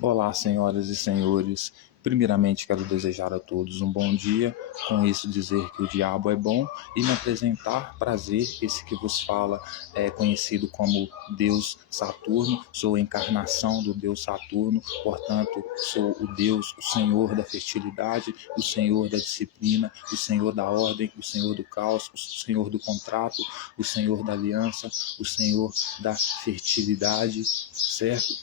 Olá, senhoras e senhores. Primeiramente, quero desejar a todos um bom dia. Com isso, dizer que o diabo é bom e me apresentar. Prazer, esse que vos fala é conhecido como Deus Saturno. Sou a encarnação do Deus Saturno, portanto, sou o Deus, o Senhor da fertilidade, o Senhor da disciplina, o Senhor da ordem, o Senhor do caos, o Senhor do contrato, o Senhor da aliança, o Senhor da fertilidade, certo?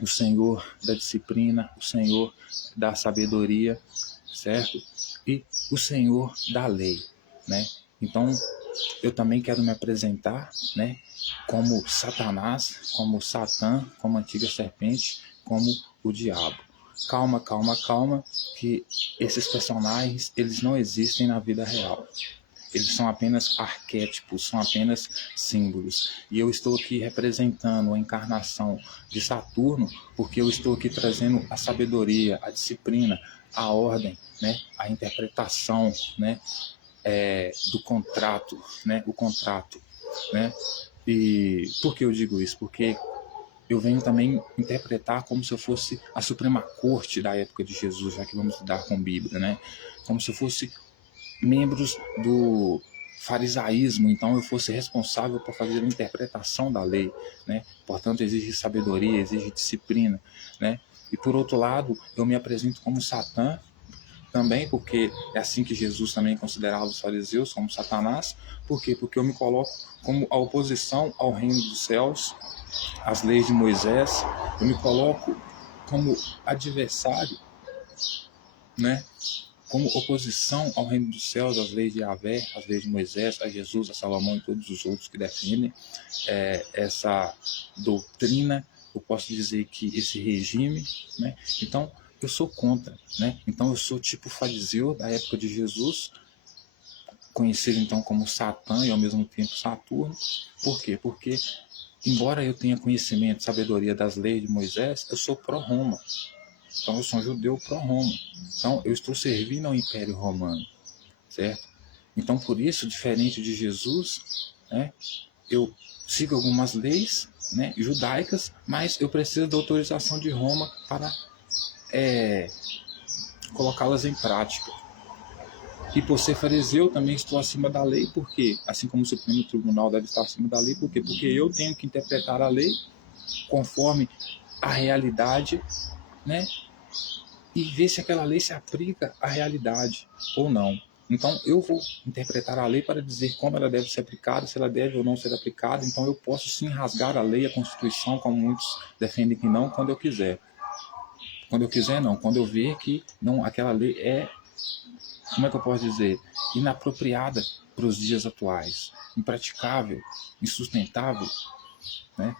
O Senhor da disciplina, o Senhor da sabedoria, certo? E o Senhor da lei, né? Então, eu também quero me apresentar, né? Como Satanás, como Satã, como antiga serpente, como o diabo. Calma, calma, calma, que esses personagens, eles não existem na vida real. Eles são apenas arquétipos, são apenas símbolos. E eu estou aqui representando a encarnação de Saturno, porque eu estou aqui trazendo a sabedoria, a disciplina, a ordem, né, a interpretação, né, do contrato, né, o contrato, né. E por que eu digo isso? Porque eu venho também interpretar como se eu fosse a Suprema Corte da época de Jesus, já que vamos lidar com Bíblia, né? Como se eu fosse membros do farisaísmo, então eu fosse responsável por fazer a interpretação da lei, né? Portanto, exige sabedoria, exige disciplina, né? E por outro lado, eu me apresento como Satã também, porque é assim que Jesus também considerava os fariseus, como Satanás. Por quê? Porque eu me coloco como a oposição ao reino dos céus, às leis de Moisés, eu me coloco como adversário, né? Como oposição ao reino dos céus, às leis de Yahvé, às leis de Moisés, a Jesus, a Salomão e todos os outros que defendem essa doutrina, eu posso dizer que esse regime, né? Então, eu sou contra, né? Então, eu sou tipo fariseu da época de Jesus, conhecido então como Satã e ao mesmo tempo Saturno. Por quê? Porque, embora eu tenha conhecimento, sabedoria das leis de Moisés, eu sou pró-Roma. Então, eu sou um judeu pró-Roma. Então, eu estou servindo ao Império Romano, certo? Então, por isso, diferente de Jesus, né, eu sigo algumas leis, né, judaicas, mas eu preciso da autorização de Roma para colocá-las em prática. E por ser fariseu, também estou acima da lei, porque, assim como o Supremo Tribunal deve estar acima da lei, por quê? Porque eu tenho que interpretar a lei conforme a realidade, né, e ver se aquela lei se aplica à realidade ou não. Então, eu vou interpretar a lei para dizer como ela deve ser aplicada, se ela deve ou não ser aplicada. Então, eu posso sim rasgar a lei, a Constituição, como muitos defendem que não, quando eu quiser. Quando eu quiser, não. Quando eu ver que não, aquela lei é, como é que eu posso dizer, inapropriada para os dias atuais, impraticável, insustentável, né?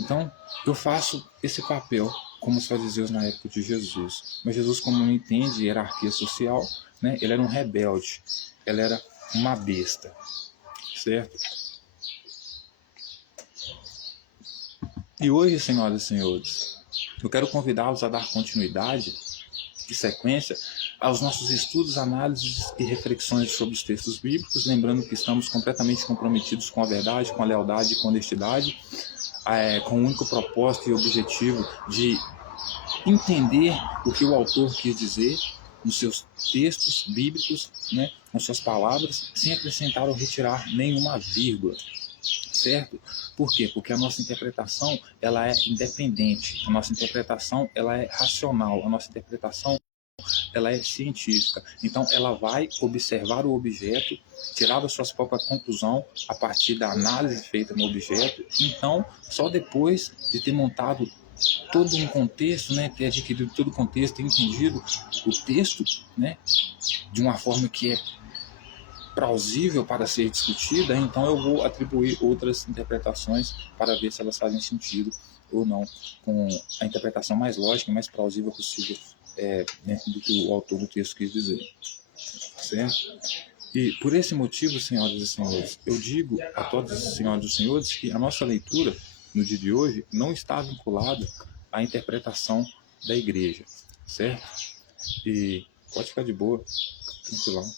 Então, eu faço esse papel como os fariseus na época de Jesus. Mas Jesus, como não entende hierarquia social, né, ele era um rebelde, ele era uma besta, certo? E hoje, senhoras e senhores, eu quero convidá-los a dar continuidade e sequência aos nossos estudos, análises e reflexões sobre os textos bíblicos, lembrando que estamos completamente comprometidos com a verdade, com a lealdade e com a honestidade, com o único propósito e objetivo de entender o que o autor quis dizer nos seus textos bíblicos, né, com suas palavras, sem acrescentar ou retirar nenhuma vírgula, certo? Por quê? Porque a nossa interpretação ela é independente, a nossa interpretação ela é racional, a nossa interpretação ela é científica. Então, ela vai observar o objeto, tirar das suas próprias conclusões a partir da análise feita no objeto. Então, só depois de ter montado todo um contexto, né, ter adquirido todo o contexto, ter entendido o texto, né, de uma forma que é plausível para ser discutida, então eu vou atribuir outras interpretações para ver se elas fazem sentido ou não, com a interpretação mais lógica e mais plausível possível do que o autor do texto quis dizer, certo? E por esse motivo, senhoras e senhores, eu digo a todas as senhoras e senhores que a nossa leitura no dia de hoje não está vinculada à interpretação da igreja, certo? E pode ficar de boa, tranquilão.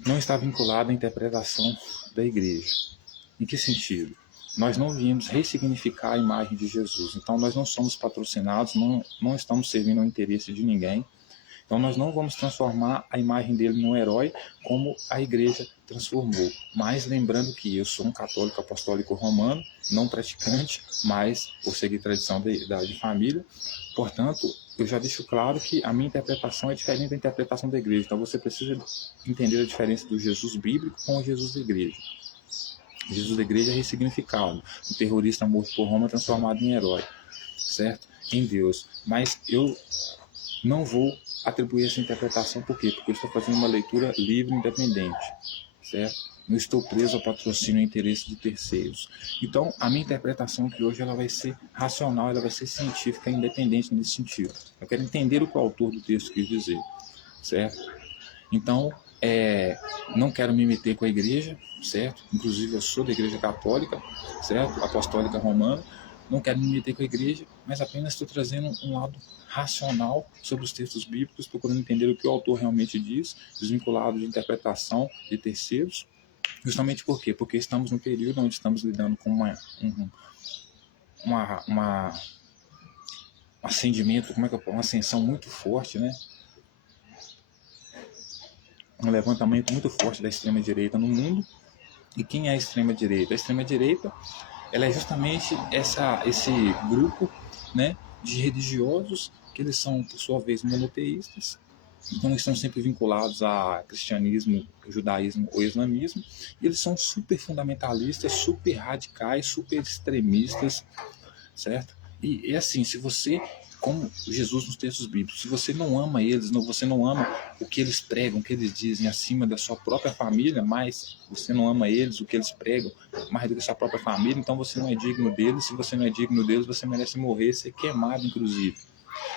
Não está vinculada à interpretação da igreja. Em que sentido? nós não viemos ressignificar a imagem de Jesus. Então, nós não somos patrocinados, não estamos servindo ao interesse de ninguém. Então, nós não vamos transformar a imagem dele num herói como a igreja transformou. Mas lembrando que eu sou um católico apostólico romano, não praticante, mas por seguir tradição de família. Portanto, eu já deixo claro que a minha interpretação é diferente da interpretação da igreja. Então, você precisa entender a diferença do Jesus bíblico com o Jesus da igreja. O Jesus da igreja é ressignificado. O terrorista morto por Roma é transformado em herói, certo? Em Deus. Mas eu não vou atribuir essa interpretação, por quê? Porque eu estou fazendo uma leitura livre e independente, certo? Não estou preso ao patrocínio e interesse de terceiros. Então, a minha interpretação aqui hoje ela vai ser racional, ela vai ser científica e independente nesse sentido. Eu quero entender o que o autor do texto quis dizer, certo? Então, não quero me meter com a igreja, certo? Inclusive, eu sou da igreja católica, certo? Apostólica romana. Não quero me meter com a igreja, mas apenas estou trazendo um lado racional sobre os textos bíblicos, procurando entender o que o autor realmente diz, desvinculado de interpretação de terceiros. Justamente por quê? Porque estamos num período onde estamos lidando com um ascendimento, uma ascensão muito forte, né? Um levantamento muito forte da extrema-direita no mundo. E quem é a extrema-direita? A extrema-direita ela é justamente esse grupo, né, de religiosos que eles são, por sua vez, monoteístas, então estão sempre vinculados a cristianismo, judaísmo ou islamismo, e eles são super fundamentalistas, super radicais, super extremistas, certo? E é assim, se você, como Jesus nos textos bíblicos, se você não ama eles, você não ama o que eles pregam, o que eles dizem acima da sua própria família, mas você não ama eles, o que eles pregam mais do que a sua própria família, então você não é digno deles. Se você não é digno deles, você merece morrer, ser queimado inclusive.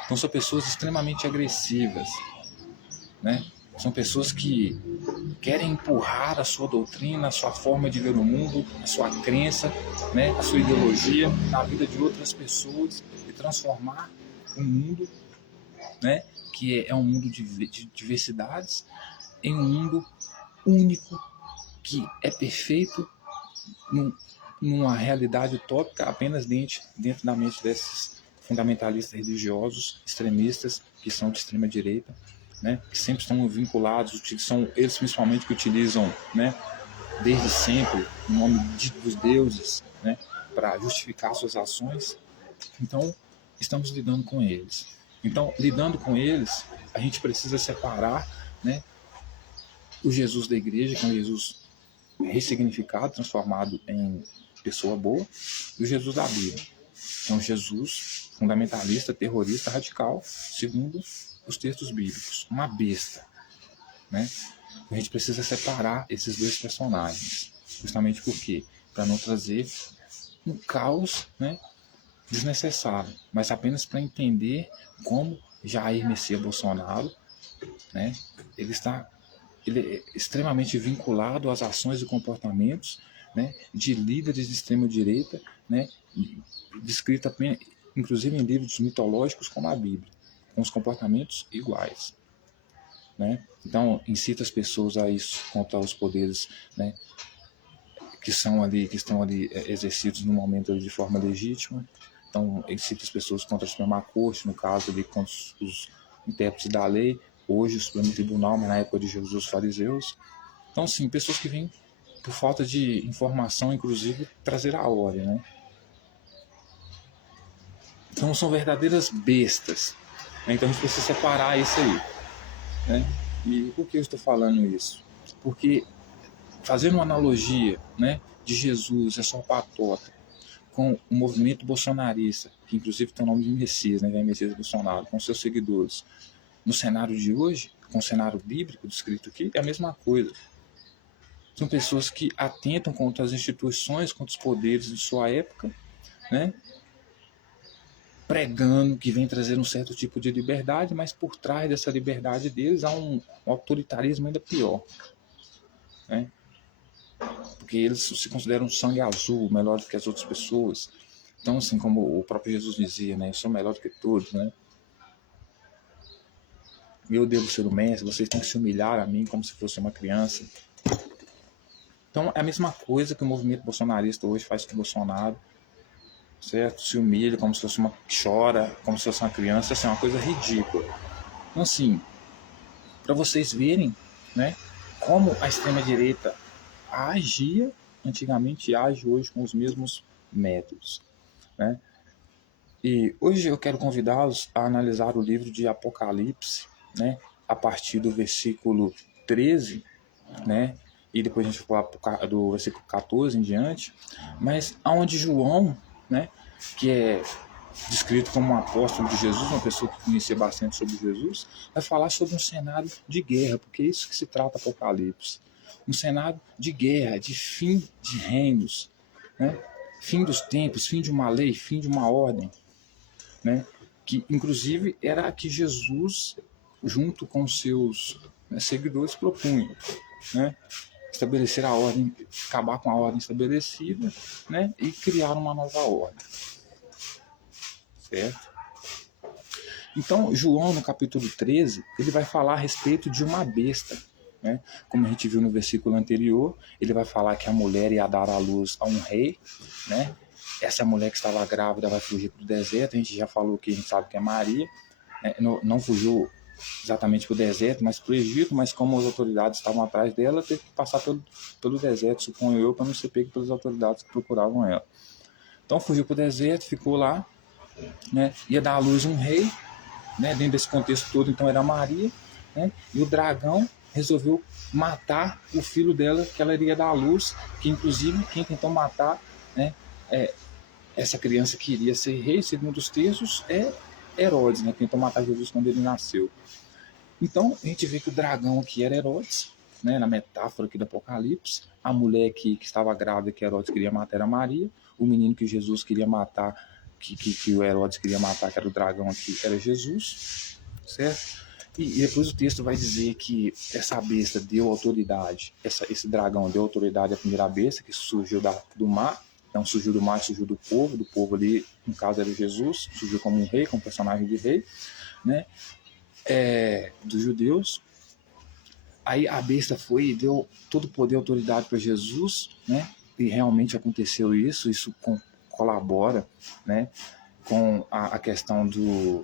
Então são pessoas extremamente agressivas, né? São pessoas que querem empurrar a sua doutrina, a sua forma de ver o mundo, a sua crença, né, a sua ideologia na vida de outras pessoas e transformar o mundo, né, que é um mundo de diversidades, em um mundo único, que é perfeito, numa realidade utópica apenas dentro da mente desses fundamentalistas religiosos, extremistas, que são de extrema direita, né, que sempre estão vinculados, são eles principalmente que utilizam, né, desde sempre o nome dos deuses, né, para justificar suas ações. Então, estamos lidando com eles. Então, lidando com eles, a gente precisa separar, né, o Jesus da igreja, que é um Jesus ressignificado, transformado em pessoa boa, e o Jesus da Bíblia, que é um Jesus fundamentalista, terrorista, radical, segundo os textos bíblicos, uma besta, né? A gente precisa separar esses dois personagens, justamente porque para não trazer um caos, né, desnecessário, mas apenas para entender como Jair Messias Bolsonaro, né, ele é extremamente vinculado às ações e comportamentos, né, de líderes de extrema direita, né, descrito apenas, inclusive em livros mitológicos como a Bíblia, com os comportamentos iguais, né? Então incita as pessoas a isso contra os poderes, né, que estão ali exercidos no momento de forma legítima. Então incita as pessoas contra a Suprema Corte, no caso ali contra os intérpretes da lei, hoje o Supremo Tribunal, mas na época de Jesus os fariseus. Então sim, pessoas que vêm por falta de informação, inclusive trazer a ordem, né? Então são verdadeiras bestas, né? Então a gente precisa separar isso aí, né? E por que eu estou falando isso? Porque fazendo uma analogia, né, de Jesus, essa patota, com o movimento bolsonarista, que inclusive tem o nome de Messias, né, Jair Messias Bolsonaro, com seus seguidores, no cenário de hoje, com o cenário bíblico descrito aqui, é a mesma coisa. São pessoas que atentam contra as instituições, contra os poderes de sua época, né, pregando que vem trazer um certo tipo de liberdade, mas por trás dessa liberdade deles há um autoritarismo ainda pior, né? Porque eles se consideram sangue azul, melhor do que as outras pessoas. Então, assim, como o próprio Jesus dizia, né, eu sou melhor do que todos, né? Eu devo ser o mestre, vocês têm que se humilhar a mim como se fosse uma criança. Então é a mesma coisa que o movimento bolsonarista hoje faz com o Bolsonaro, certo? Se humilha como se fosse uma, chora como se fosse uma criança, assim, é uma coisa ridícula. Então assim, para vocês verem, né, como a extrema direita agia antigamente e age hoje com os mesmos métodos, né? E hoje eu quero convidá-los a analisar o livro de Apocalipse, né, a partir do versículo 13, né, e depois a gente vai falar do versículo 14 em diante, mas aonde João, né, que é descrito como um apóstolo de Jesus, uma pessoa que conhecia bastante sobre Jesus, vai falar sobre um cenário de guerra, porque é isso que se trata Apocalipse. Um cenário de guerra, de fim de reinos, né? Fim dos tempos, fim de uma lei, fim de uma ordem, né? Que inclusive era a que Jesus, junto com seus, né, seguidores, propunha, né? Estabelecer a ordem, acabar com a ordem estabelecida, né? E criar uma nova ordem. Certo? Então, João, no capítulo 13, ele vai falar a respeito de uma besta, né? Como a gente viu no versículo anterior, ele vai falar que a mulher ia dar à luz a um rei, né? Essa mulher que estava grávida vai fugir para o deserto, a gente já falou que a gente sabe que é Maria, né? Não fugiu exatamente para o deserto, mas para o Egito, mas como as autoridades estavam atrás dela, teve que passar pelo deserto, suponho eu, para não ser pego pelas autoridades que procuravam ela. Então fugiu para o deserto, ficou lá, né? Ia dar à luz um rei, né? Dentro desse contexto todo, então era Maria, né? E o dragão resolveu matar o filho dela, que ela iria dar à luz, que inclusive quem tentou matar, né, essa criança que iria ser rei, segundo os textos, é Herodes, né? Tentou matar Jesus quando ele nasceu. Então a gente vê que o dragão aqui era Herodes, né? Na metáfora aqui do Apocalipse, a mulher que estava grávida, que Herodes queria matar, era Maria, o menino que Jesus queria matar, que o Herodes queria matar, que era o dragão aqui, era Jesus, certo? E depois o texto vai dizer que essa besta deu autoridade, esse dragão deu autoridade à primeira besta, que surgiu do mar. Então surgiu do mar, surgiu do povo ali, no caso era Jesus, surgiu como um rei, como personagem de rei, né? Dos judeus. Aí a besta foi e deu todo o poder e autoridade para Jesus, né? E realmente aconteceu isso, colabora, né, com a questão do,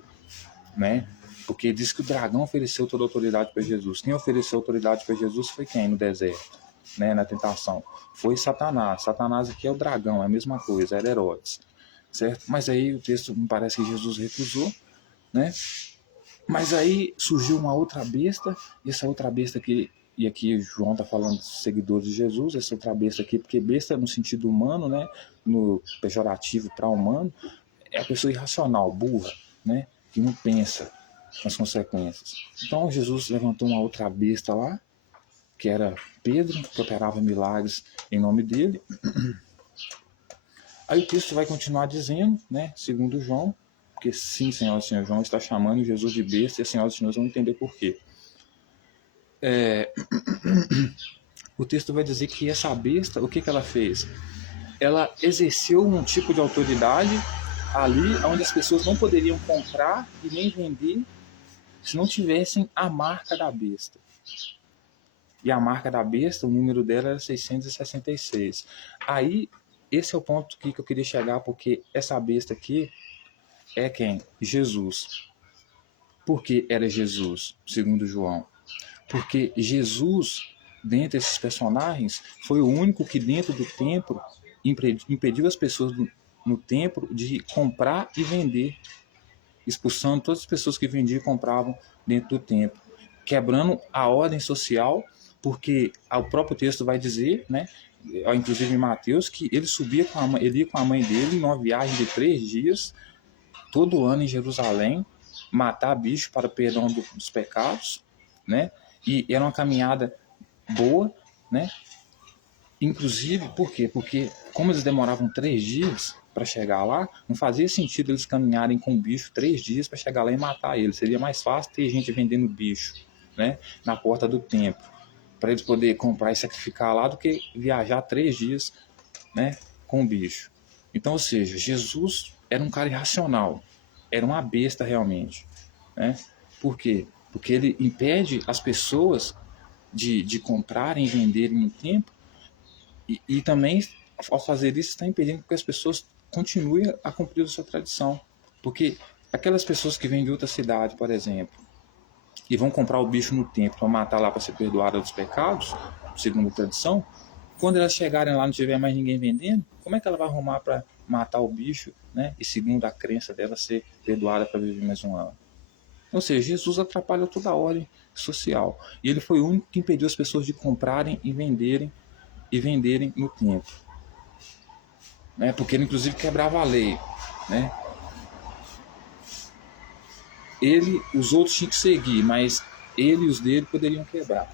né, porque diz que o dragão ofereceu toda a autoridade para Jesus. Quem ofereceu autoridade para Jesus foi quem no deserto, né, na tentação? Foi Satanás. Satanás aqui é o dragão, é a mesma coisa, era Herodes, certo? Mas aí o texto me parece que Jesus recusou, né? Mas aí surgiu uma outra besta, e essa outra besta aqui, e aqui João está falando dos seguidores de Jesus, essa outra besta aqui, porque besta no sentido humano, né, no pejorativo para humano, é a pessoa irracional, burra, né, que não pensa nas consequências. Então Jesus levantou uma outra besta lá, que era Pedro, que operava milagres em nome dele. Aí o texto vai continuar dizendo, né, segundo João, porque sim, senhoras e senhores, João está chamando Jesus de besta, e as senhoras e senhores vão entender por quê. O texto vai dizer que essa besta, o que ela fez? Ela exerceu um tipo de autoridade ali onde as pessoas não poderiam comprar e nem vender se não tivessem a marca da besta. E a marca da besta, o número dela era 666. Aí, esse é o ponto que eu queria chegar, porque essa besta aqui é quem? Jesus. Por que era Jesus, segundo João? Porque Jesus, dentre esses personagens, foi o único que dentro do templo impediu as pessoas no templo de comprar e vender, expulsando todas as pessoas que vendiam e compravam dentro do templo, quebrando a ordem social, porque o próprio texto vai dizer, né, inclusive em Mateus, que ele ele ia com a mãe dele em uma viagem de 3 dias, todo ano em Jerusalém, matar bicho para o perdão dos pecados, né? E era uma caminhada boa, né? Inclusive, por quê? Porque como eles demoravam 3 dias para chegar lá, não fazia sentido eles caminharem com o bicho 3 dias para chegar lá e matar ele. Seria mais fácil ter gente vendendo bicho, né, na porta do templo, para eles poderem comprar e sacrificar lá, do que viajar 3 dias, né, com o bicho. Então, ou seja, Jesus era um cara irracional, era uma besta realmente, né? Por quê? Porque ele impede as pessoas de comprarem e venderem no templo, E também, ao fazer isso, está impedindo que as pessoas continuem a cumprir a sua tradição. Porque aquelas pessoas que vêm de outra cidade, por exemplo, e vão comprar o bicho no templo para matar lá para ser perdoada dos pecados, segundo a tradição, quando elas chegarem lá e não tiver mais ninguém vendendo, como é que ela vai arrumar para matar o bicho, né? E segundo a crença dela, ser perdoada para viver mais um ano? Ou seja, Jesus atrapalha toda a ordem social. E ele foi o único que impediu as pessoas de comprarem e venderem no templo, né? Porque ele inclusive quebrava a lei, né? Ele, os outros tinham que seguir, mas ele e os dele poderiam quebrar.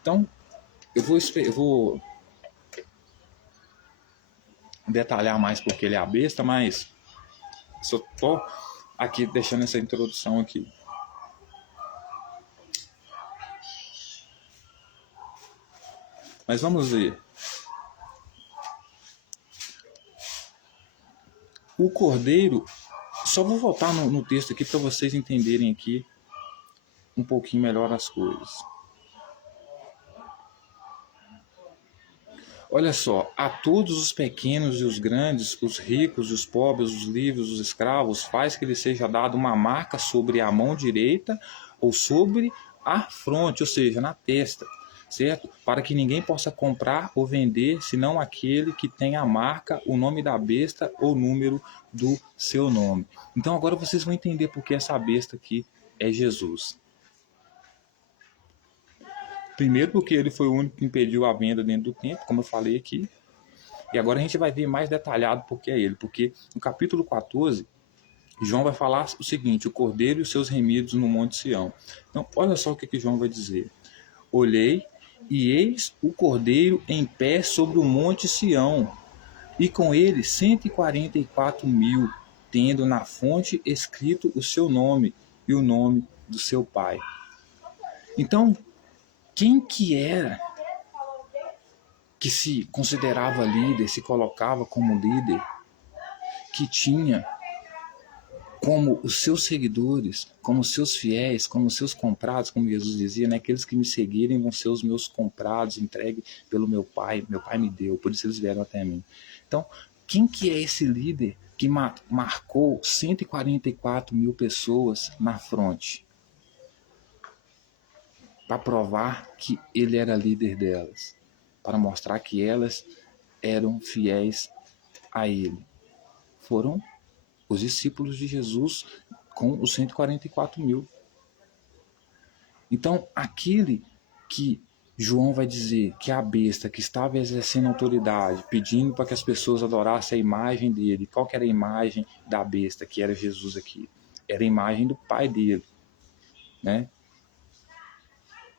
Então, eu vou detalhar mais porque ele é a besta, mas só tô aqui deixando essa introdução aqui. Mas vamos ver. O cordeiro, só vou voltar no texto aqui para vocês entenderem aqui um pouquinho melhor as coisas. Olha só, a todos os pequenos e os grandes, os ricos e os pobres, os livres, os escravos, faz que lhe seja dada uma marca sobre a mão direita ou sobre a fronte, ou seja, na testa, certo? Para que ninguém possa comprar ou vender, senão aquele que tem a marca, o nome da besta ou o número do seu nome. Então agora vocês vão entender por que essa besta aqui é Jesus. Primeiro porque ele foi o único que impediu a venda dentro do templo, como eu falei aqui. E agora a gente vai ver mais detalhado porque é ele. Porque no capítulo 14, João vai falar o seguinte: o cordeiro e os seus remidos no monte Sião. Então, olha só o que João vai dizer. Olhei, e eis o cordeiro em pé sobre o monte Sião, e com ele 144.000, tendo na fonte escrito o seu nome e o nome do seu pai. Então, quem que era que se considerava líder, se colocava como líder, que tinha como os seus seguidores, como os seus fiéis, como os seus comprados, como Jesus dizia, né? Aqueles que me seguirem vão ser os meus comprados, entregue pelo meu Pai me deu, por isso eles vieram até mim. Então, quem que é esse líder que marcou 144.000 pessoas na fronte? Para provar que ele era líder delas, para mostrar que elas eram fiéis a ele. Foram os discípulos de Jesus com os 144.000. Então, aquele que João vai dizer que a besta que estava exercendo autoridade, pedindo para que as pessoas adorassem a imagem dele. Qual que era a imagem da besta, que era Jesus aqui? Era a imagem do pai dele, né?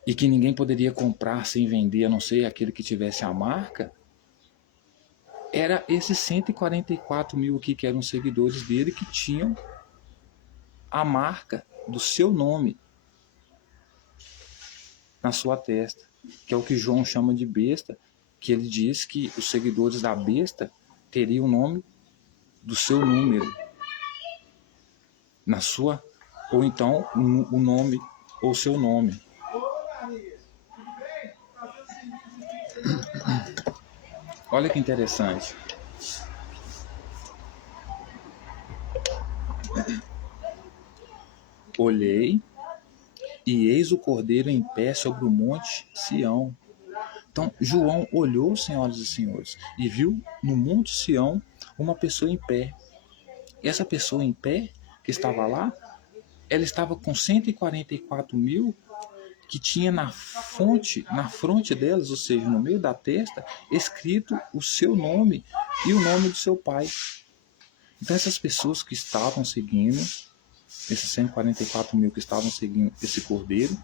E que ninguém poderia comprar sem vender, a não ser aquele que tivesse a marca. Era esses 144.000 aqui que eram seguidores dele, que tinham a marca do seu nome na sua testa, que é o que João chama de besta, que ele diz que os seguidores da besta teriam o nome do seu número na sua, ou então o nome ou seu nome. Olha que interessante. Olhei, e eis o cordeiro em pé sobre o monte Sião. Então, João olhou, senhoras e senhores, e viu no monte Sião uma pessoa em pé. E essa pessoa em pé, que estava lá, ela estava com 144.000, que tinha na fronte delas, ou seja, no meio da testa, escrito o seu nome e o nome do seu pai. Então, essas pessoas que estavam seguindo, esses 144.000 que estavam seguindo esse cordeiro,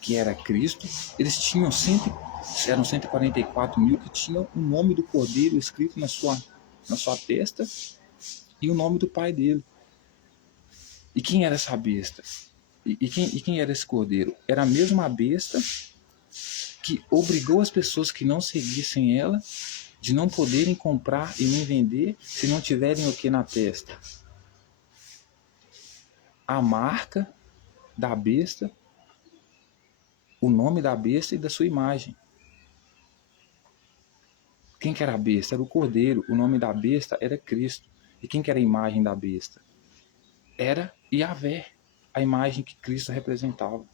que era Cristo, eles tinham eram 144.000 que tinham o nome do cordeiro escrito na sua testa e o nome do pai dele. E quem era essa besta? E quem era esse cordeiro? Era a mesma besta que obrigou as pessoas que não seguissem ela de não poderem comprar e nem vender se não tiverem o que na testa? A marca da besta, o nome da besta e da sua imagem. quem que era a besta? Era o cordeiro. O nome da besta era Cristo. E quem que era a imagem da besta? Era Yahvé, a imagem que Cristo representava.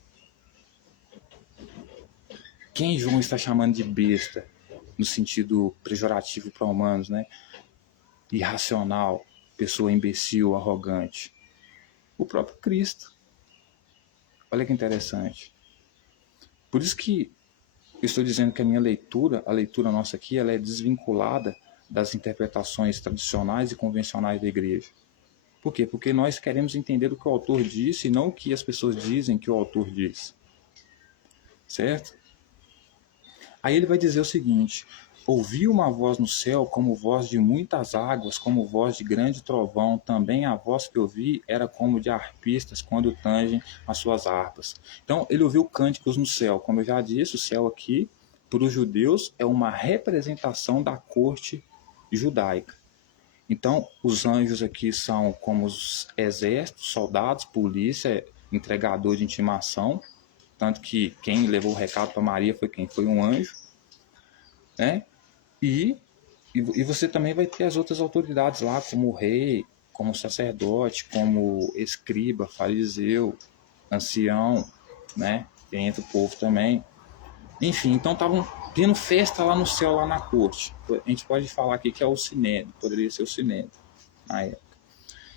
Quem João está chamando de besta, no sentido pejorativo para humanos, né? Irracional, pessoa imbecil, arrogante? O próprio Cristo. Olha que interessante. Por isso que eu estou dizendo que a minha leitura, a leitura nossa aqui, ela é desvinculada das interpretações tradicionais e convencionais da igreja. Por quê? Porque nós queremos entender o que o autor disse e não o que as pessoas dizem que o autor diz. Certo? Aí ele vai dizer o seguinte: ouvi uma voz no céu como voz de muitas águas, como voz de grande trovão. Também a voz que eu vi era como de harpistas quando tangem as suas harpas. Então ele ouviu cânticos no céu. Como eu já disse, o céu aqui, para os judeus, é uma representação da corte judaica. Então os anjos aqui são como os exércitos, soldados, polícia, entregador de intimação. Tanto que quem levou o recado para Maria foi quem? Foi um anjo, né? E você também vai ter as outras autoridades lá, como o rei, como o sacerdote, como escriba, fariseu, ancião, né? Tem o povo também. Enfim, então estavam tendo festa lá no céu, lá na corte. A gente pode falar aqui que é o sinédrio, poderia ser o sinédrio na época.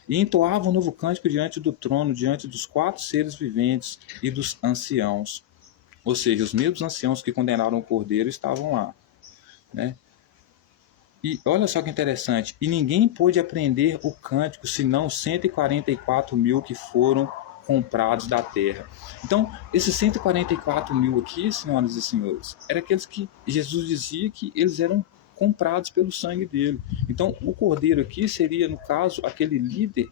E entoava um novo cântico diante do trono, diante dos 4 seres viventes e dos anciãos. Ou seja, os mesmos anciãos que condenaram o cordeiro estavam lá, né? E olha só que interessante. E ninguém pôde aprender o cântico, senão 144 mil que foram comprados da terra. Então, esses 144 mil aqui, senhoras e senhores, eram aqueles que Jesus dizia que eles eram comprados pelo sangue dele. Então, o cordeiro aqui seria, no caso, aquele líder.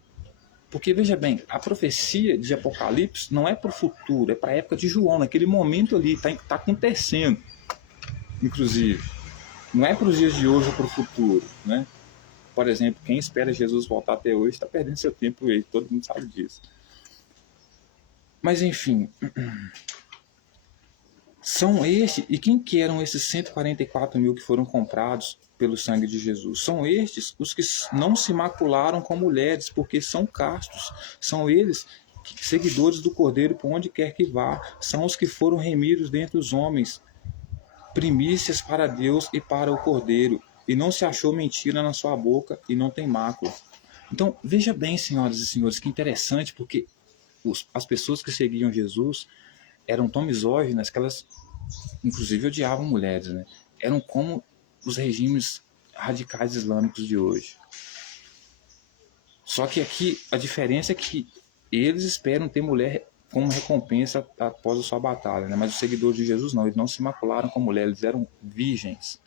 Porque, veja bem, a profecia de Apocalipse não é para o futuro, é para a época de João, naquele momento ali, está acontecendo, inclusive. Não é para os dias de hoje ou para o futuro, né? Por exemplo, quem espera Jesus voltar até hoje está perdendo seu tempo, e todo mundo sabe disso. Mas, enfim, são estes, e quem que eram esses 144 mil que foram comprados pelo sangue de Jesus? São estes os que não se macularam com mulheres, porque são castos. São eles, seguidores do Cordeiro, por onde quer que vá. São os que foram remidos dentre os homens, primícias para Deus e para o Cordeiro. E não se achou mentira na sua boca e não tem mácula. Então, veja bem, senhoras e senhores, que interessante, porque as pessoas que seguiam Jesus eram tão misóginas que elas, inclusive, odiavam mulheres, né? Eram como os regimes radicais islâmicos de hoje. Só que aqui a diferença é que eles esperam ter mulher como recompensa após a sua batalha, né? Mas os seguidores de Jesus não, eles não se macularam com mulher, eles eram virgens.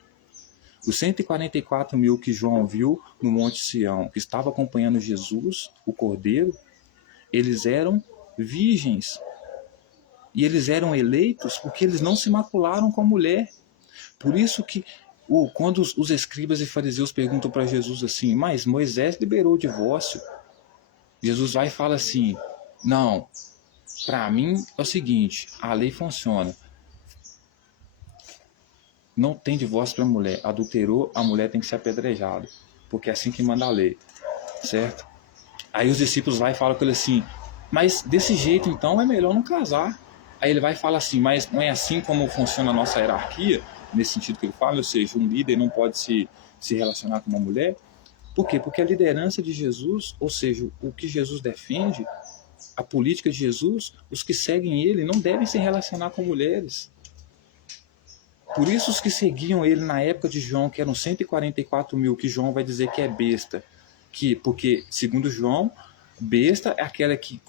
Os 144 mil que João viu no Monte Sião, que estava acompanhando Jesus, o Cordeiro, eles eram virgens. E eles eram eleitos porque eles não se macularam com mulher. Por isso que quando os escribas e fariseus perguntam para Jesus assim, mas Moisés liberou o divórcio. Jesus vai e fala assim, não, para mim é o seguinte, a lei funciona. Não tem divórcio para mulher. Adulterou, a mulher tem que ser apedrejada. Porque é assim que manda a lei. Certo? Aí os discípulos vai e falam com ele assim, mas desse jeito então é melhor não casar. Aí ele vai e fala assim, mas não é assim como funciona a nossa hierarquia, nesse sentido que ele fala, ou seja, um líder não pode se relacionar com uma mulher. Por quê? Porque a liderança de Jesus, ou seja, o que Jesus defende, a política de Jesus, os que seguem ele não devem se relacionar com mulheres. Por isso os que seguiam ele na época de João, que eram 144 mil, que João vai dizer que é besta, porque, segundo João, besta é aquela que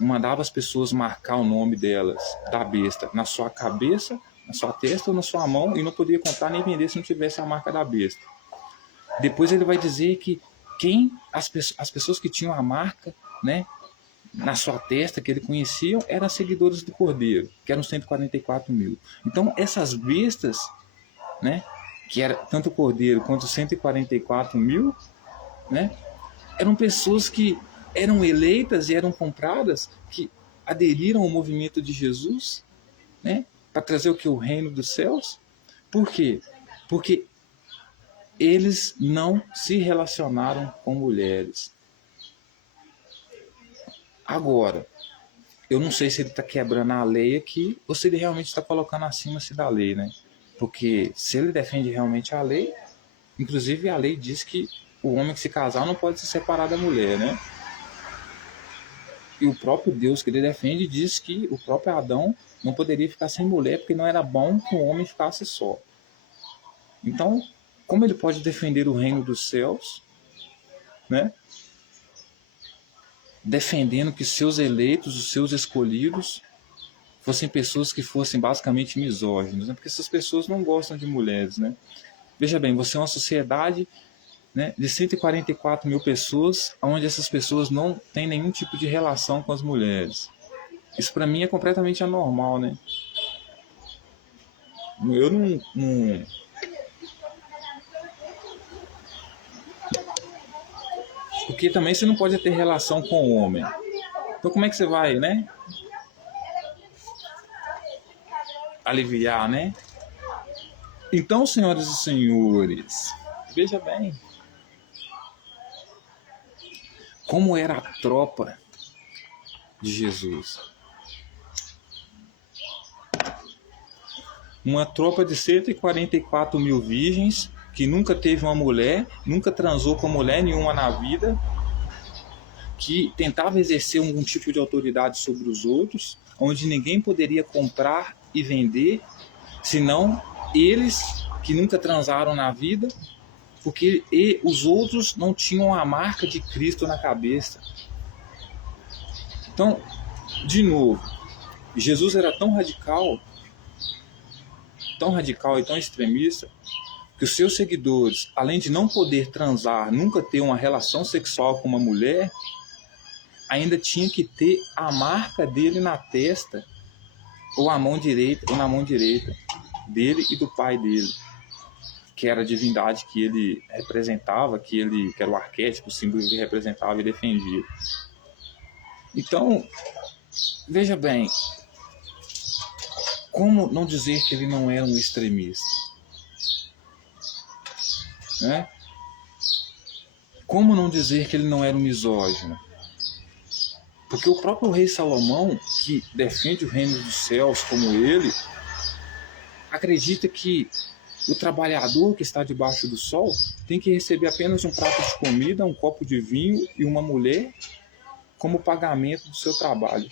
mandava as pessoas marcar o nome delas, da besta, na sua cabeça, na sua testa ou na sua mão, e não podia comprar nem vender se não tivesse a marca da besta. Depois ele vai dizer que as pessoas que tinham a marca, né, na sua testa, que ele conhecia, eram seguidores do Cordeiro, que eram 144 mil. Então essas bestas, né, que era tanto o Cordeiro quanto 144 mil, né, eram pessoas que eram eleitas e eram compradas, que aderiram ao movimento de Jesus, né, para trazer o que? O reino dos céus. Por quê? Porque eles não se relacionaram com mulheres. Agora, eu não sei se ele está quebrando a lei aqui ou se ele realmente está colocando acima-se da lei, né? Porque se ele defende realmente a lei, inclusive a lei diz que o homem que se casar não pode se separar da mulher, né? E o próprio Deus que ele defende diz que o próprio Adão não poderia ficar sem mulher porque não era bom que o homem ficasse só. Então, como ele pode defender o reino dos céus, né? Defendendo que seus eleitos, os seus escolhidos, fossem pessoas que fossem basicamente misóginas, né? Porque essas pessoas não gostam de mulheres, né? Veja bem, você é uma sociedade, né, de 144 mil pessoas, onde essas pessoas não têm nenhum tipo de relação com as mulheres. Isso para mim é completamente anormal, né? Eu não. Porque também você não pode ter relação com o homem. Então como é que você vai, né? Aliviar, né? Então, senhoras e senhores, veja bem como era a tropa de Jesus. Uma tropa de 144 mil virgens, que nunca teve uma mulher, nunca transou com mulher nenhuma na vida, que tentava exercer algum tipo de autoridade sobre os outros, onde ninguém poderia comprar e vender, senão eles que nunca transaram na vida, porque os outros não tinham a marca de Cristo na cabeça. Então, de novo, Jesus era tão radical e tão extremista, que os seus seguidores, além de não poder transar, nunca ter uma relação sexual com uma mulher, ainda tinha que ter a marca dele na testa, ou na mão direita dele e do pai dele, que era a divindade que ele representava, que era o arquétipo, o símbolo que ele representava e defendia. Então, veja bem, como não dizer que ele não era um extremista? Né? Como não dizer que ele não era um misógino? Porque o próprio rei Salomão, que defende o reino dos céus como ele, acredita que o trabalhador que está debaixo do sol tem que receber apenas um prato de comida, um copo de vinho e uma mulher como pagamento do seu trabalho.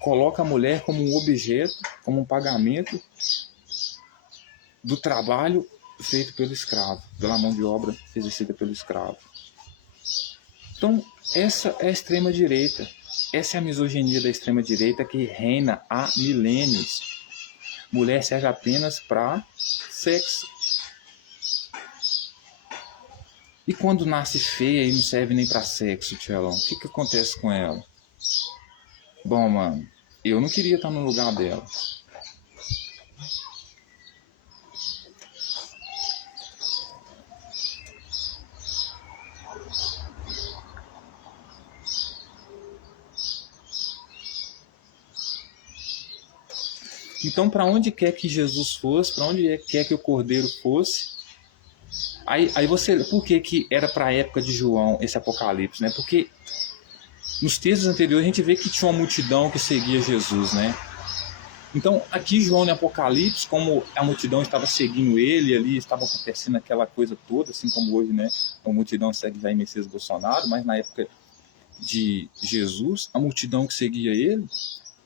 Coloca a mulher como um objeto, como um pagamento do trabalho feito pelo escravo, pela mão de obra exercida pelo escravo. Então, essa é a extrema-direita. Essa é a misoginia da extrema-direita que reina há milênios. Mulher serve apenas para sexo. E quando nasce feia e não serve nem para sexo, Tchelão, o que acontece com ela? Bom, mano, eu não queria estar no lugar dela. Então, para onde quer que Jesus fosse, para onde quer que o Cordeiro fosse, aí você, por que era para a época de João esse Apocalipse, né? Porque nos textos anteriores a gente vê que tinha uma multidão que seguia Jesus, né? Então, aqui João no Apocalipse, como a multidão estava seguindo ele, ali estava acontecendo aquela coisa toda, assim como hoje, né? A multidão segue Jair Messias Bolsonaro, mas na época de Jesus, a multidão que seguia ele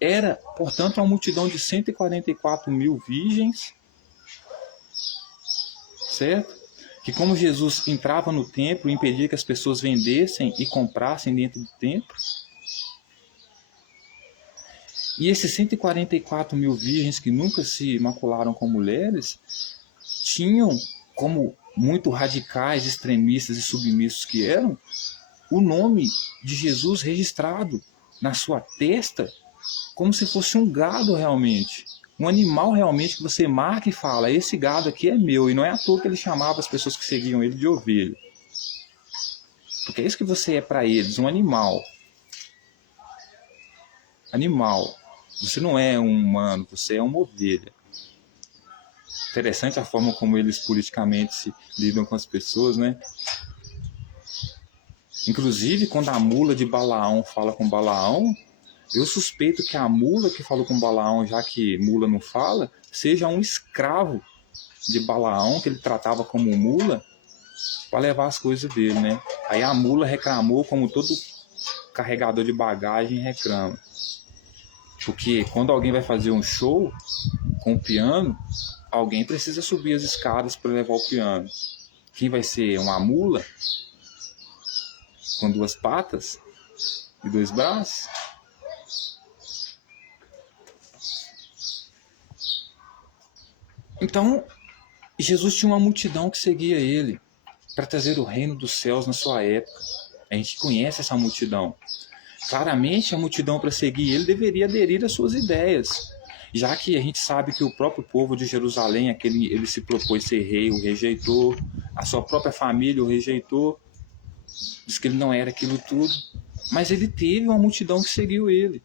era, portanto, uma multidão de 144 mil virgens, certo? Que como Jesus entrava no templo e impedia que as pessoas vendessem e comprassem dentro do templo, e esses 144 mil virgens que nunca se macularam com mulheres, tinham, como muito radicais, extremistas e submissos que eram, o nome de Jesus registrado na sua testa, como se fosse um gado realmente, um animal realmente que você marca e fala, esse gado aqui é meu, e não é à toa que ele chamava as pessoas que seguiam ele de ovelha. Porque é isso que você é para eles, um animal. Animal. Você não é um humano, você é uma ovelha. Interessante a forma como eles politicamente se lidam com as pessoas, né? Inclusive, quando a mula de Balaão fala com Balaão, eu suspeito que a mula que falou com Balaão, já que mula não fala, seja um escravo de Balaão, que ele tratava como mula, para levar as coisas dele, né? Aí a mula reclamou, como todo carregador de bagagem reclama. Porque quando alguém vai fazer um show com o piano, alguém precisa subir as escadas para levar o piano. Quem vai ser? Uma mula com 2 patas e 2 braços? Então, Jesus tinha uma multidão que seguia ele para trazer o reino dos céus na sua época. A gente conhece essa multidão. Claramente, a multidão para seguir ele deveria aderir às suas ideias, já que a gente sabe que o próprio povo de Jerusalém, aquele ele se propôs ser rei, o rejeitou, a sua própria família o rejeitou, disse que ele não era aquilo tudo, mas ele teve uma multidão que seguiu ele,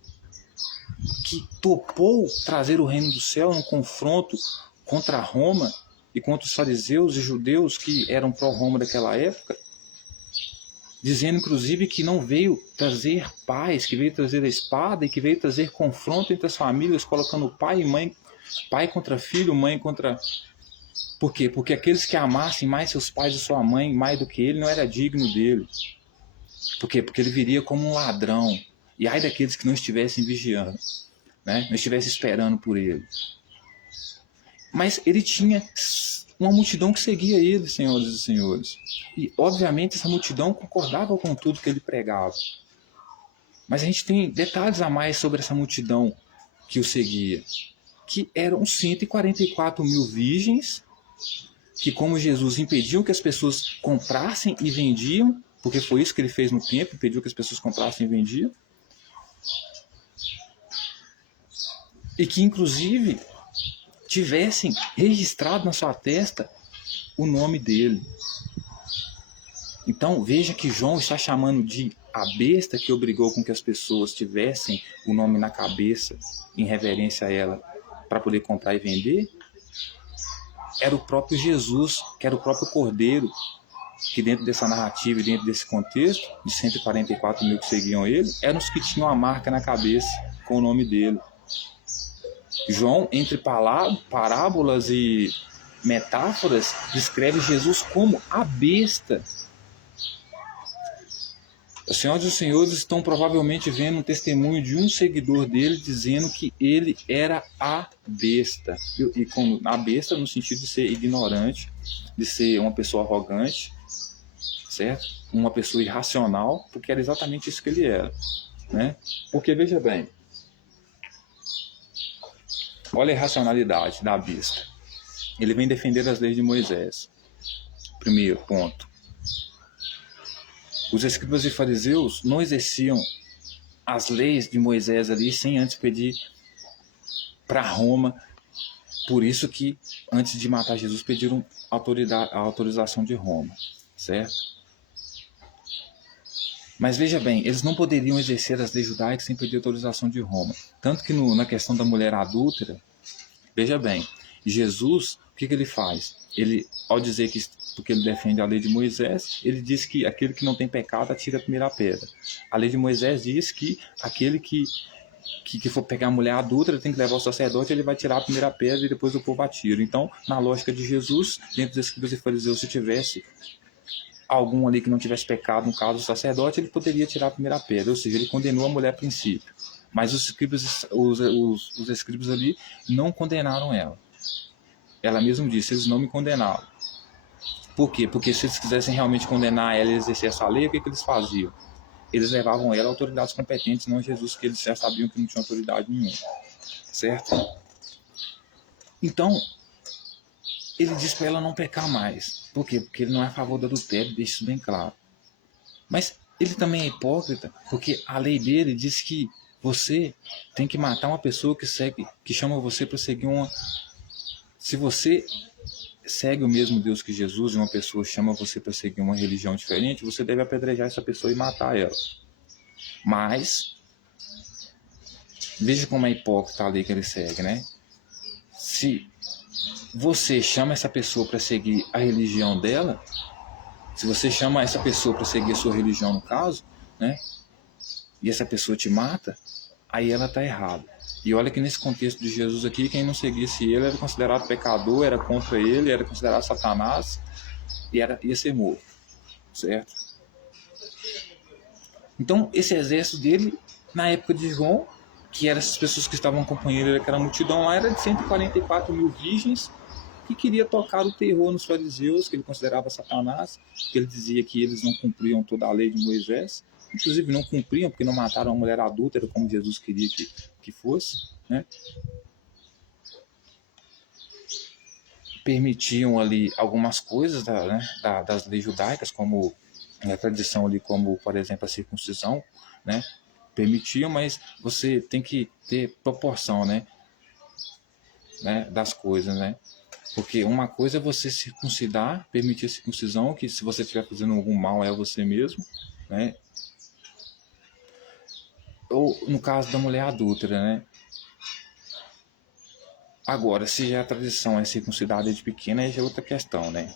que topou trazer o reino do céu num confronto contra Roma e contra os fariseus e judeus que eram pró-Roma daquela época, dizendo inclusive que não veio trazer paz, que veio trazer a espada e que veio trazer confronto entre as famílias, colocando pai e mãe, pai contra filho, mãe contra... Por quê? Porque aqueles que amassem mais seus pais e sua mãe mais do que ele não era digno dele. Por quê? Porque ele viria como um ladrão. E ai daqueles que não estivessem vigiando, né? Não estivessem esperando por ele. Mas ele tinha uma multidão que seguia ele, senhoras e senhores. E, obviamente, essa multidão concordava com tudo que ele pregava. Mas a gente tem detalhes a mais sobre essa multidão que o seguia. Que eram 144 mil virgens, que, como Jesus, impediam que as pessoas comprassem e vendiam, porque foi isso que ele fez no templo, impediu que as pessoas comprassem e vendiam. E que, inclusive, tivessem registrado na sua testa o nome dele. Então veja que João está chamando de a besta que obrigou com que as pessoas tivessem o nome na cabeça em reverência a ela para poder comprar e vender. Era o próprio Jesus, que era o próprio Cordeiro, que dentro dessa narrativa e dentro desse contexto de 144 mil que seguiam ele, eram os que tinham a marca na cabeça com o nome dele. João, entre parábolas e metáforas, descreve Jesus como a besta. As senhoras e os senhores estão provavelmente vendo um testemunho de um seguidor dele dizendo que ele era a besta. E com a besta no sentido de ser ignorante, de ser uma pessoa arrogante, certo? Uma pessoa irracional, porque era exatamente isso que ele era, né? Porque veja bem, olha a irracionalidade da besta. Ele vem defender as leis de Moisés. Primeiro ponto. Os escribas e fariseus não exerciam as leis de Moisés ali sem antes pedir para Roma. Por isso que, antes de matar Jesus, pediram a autorização de Roma, certo? Mas veja bem, eles não poderiam exercer as leis judaicas sem pedir autorização de Roma. Tanto que na questão da mulher adúltera, veja bem, Jesus, o que ele faz? Ele, ao dizer que porque ele defende a lei de Moisés, ele diz que aquele que não tem pecado atira a primeira pedra. A lei de Moisés diz que aquele que for pegar a mulher adúltera tem que levar o sacerdote, ele vai tirar a primeira pedra e depois o povo atira. Então, na lógica de Jesus, dentro dos escribas e fariseus, se tivesse algum ali que não tivesse pecado, no caso do sacerdote, ele poderia tirar a primeira pedra, ou seja, ele condenou a mulher a princípio. Mas os escribas ali não condenaram ela. Ela mesma disse, eles não me condenaram. Por quê? Porque se eles quisessem realmente condenar ela e exercer essa lei, o que eles faziam? Eles levavam ela a autoridades competentes, não Jesus, que eles já sabiam que não tinha autoridade nenhuma. Certo? Então, ele diz para ela não pecar mais. Por quê? Porque ele não é a favor do adultério, deixa isso bem claro. Mas ele também é hipócrita, porque a lei dele diz que você tem que matar uma pessoa que chama você para seguir uma... Se você segue o mesmo Deus que Jesus e uma pessoa chama você para seguir uma religião diferente, você deve apedrejar essa pessoa e matar ela. Mas veja como é hipócrita a lei que ele segue, né? Se você chama essa pessoa para seguir a religião dela, se você chama essa pessoa para seguir a sua religião, no caso, né, e essa pessoa te mata, aí ela está errada. E olha que nesse contexto de Jesus aqui, quem não seguisse ele era considerado pecador, era contra ele, era considerado Satanás e ia ser morto, certo? Então, esse exército dele, na época de João, que eram essas pessoas que estavam acompanhando ele, aquela multidão lá, era de 144 mil virgens, que queria tocar o terror nos fariseus, que ele considerava Satanás, que ele dizia que eles não cumpriam toda a lei de Moisés, inclusive não cumpriam, porque não mataram uma mulher adúltera, como Jesus queria que fosse, né? Permitiam ali algumas coisas das leis judaicas, como a tradição ali, como, por exemplo, a circuncisão, né? Permitiam, mas você tem que ter proporção, né? Das coisas, né? Porque uma coisa é você circuncidar, permitir a circuncisão, que se você estiver fazendo algum mal é você mesmo, né? Ou no caso da mulher adúltera, né? Agora, se já a tradição é circuncidar desde pequena, aí já é outra questão, né?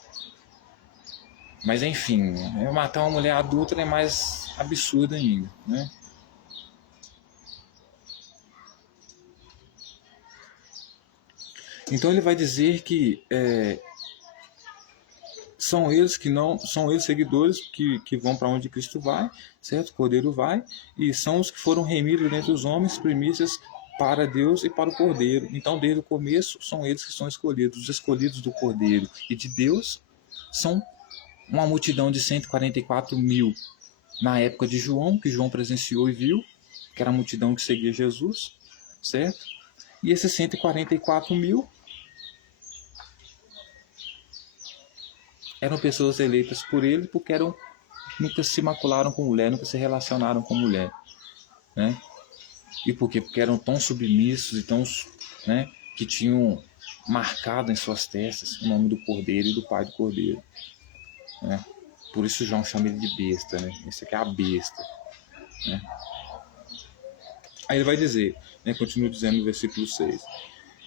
Mas enfim, matar uma mulher adúltera é mais absurdo ainda, né? Então ele vai dizer que são eles que não são eles seguidores que vão para onde Cristo vai, certo? O Cordeiro vai, e são os que foram remidos dentre os homens, primícias para Deus e para o Cordeiro. Então, desde o começo, são eles que são escolhidos. Os escolhidos do Cordeiro e de Deus são uma multidão de 144 mil na época de João, que João presenciou e viu, que era a multidão que seguia Jesus, certo? E esses 144 mil eram pessoas eleitas por ele porque nunca se macularam com mulher, nunca se relacionaram com mulher, né? E por quê? Porque eram tão submissos e tão, né, que tinham marcado em suas testas o nome do Cordeiro e do Pai do Cordeiro, né? Por isso João chama ele de besta, né? Esse aqui é a besta, né? Aí ele vai dizer, né, continua dizendo no versículo 6: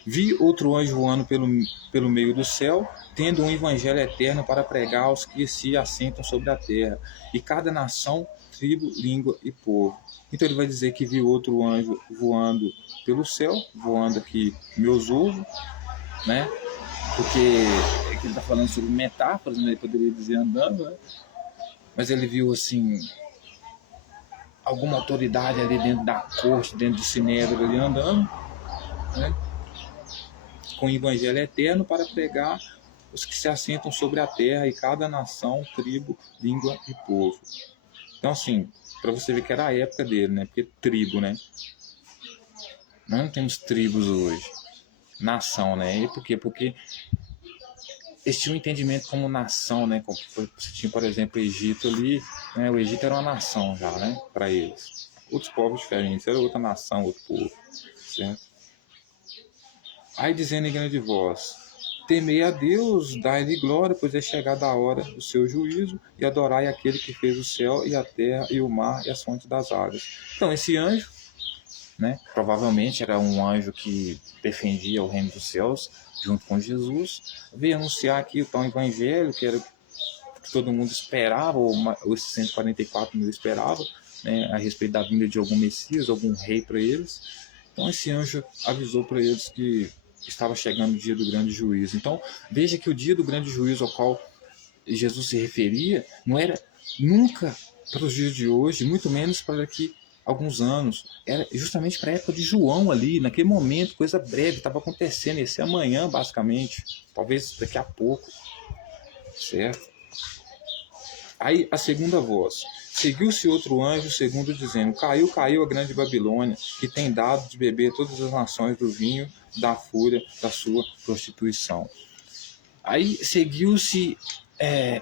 Vi outro anjo voando pelo meio do céu, tendo um evangelho eterno para pregar aos que se assentam sobre a terra, e cada nação, tribo, língua e povo. Então ele vai dizer que viu outro anjo voando pelo céu, voando aqui meosurvo, né? Porque ele está falando sobre metáforas, né? Ele poderia dizer andando, né? Mas ele viu assim alguma autoridade ali dentro da corte, dentro do sinédrio ali andando, né? Com o evangelho eterno para pregar os que se assentam sobre a terra, e cada nação, tribo, língua e povo. Então, assim, para você ver que era a época dele, né? Porque tribo, né? Nós não temos tribos hoje. Nação, né? E por quê? Porque eles tinham um entendimento como nação, né? Como você tinha, por exemplo, o Egito ali, né? O Egito era uma nação já, né? Para eles. Outros povos diferentes, era outra nação, outro povo, certo? Aí dizendo em grande voz: temei a Deus, dai-lhe glória, pois é chegada a hora do seu juízo, e adorai aquele que fez o céu e a terra e o mar e as fontes das águas. Então esse anjo, né, provavelmente era um anjo que defendia o reino dos céus junto com Jesus, veio anunciar aqui o tal evangelho que era que todo mundo esperava, ou esses 144 mil esperavam, né, a respeito da vinda de algum Messias, algum rei para eles. Então esse anjo avisou para eles que estava chegando o dia do grande juízo. Então veja que o dia do grande juízo ao qual Jesus se referia não era nunca para os dias de hoje, muito menos para daqui alguns anos. Era justamente para a época de João ali, naquele momento, coisa breve, estava acontecendo, ia ser amanhã basicamente, talvez daqui a pouco, certo? Aí a segunda voz: seguiu-se outro anjo, segundo dizendo: caiu, caiu a grande Babilônia, que tem dado de beber todas as nações do vinho da fúria da sua prostituição. Aí seguiu-se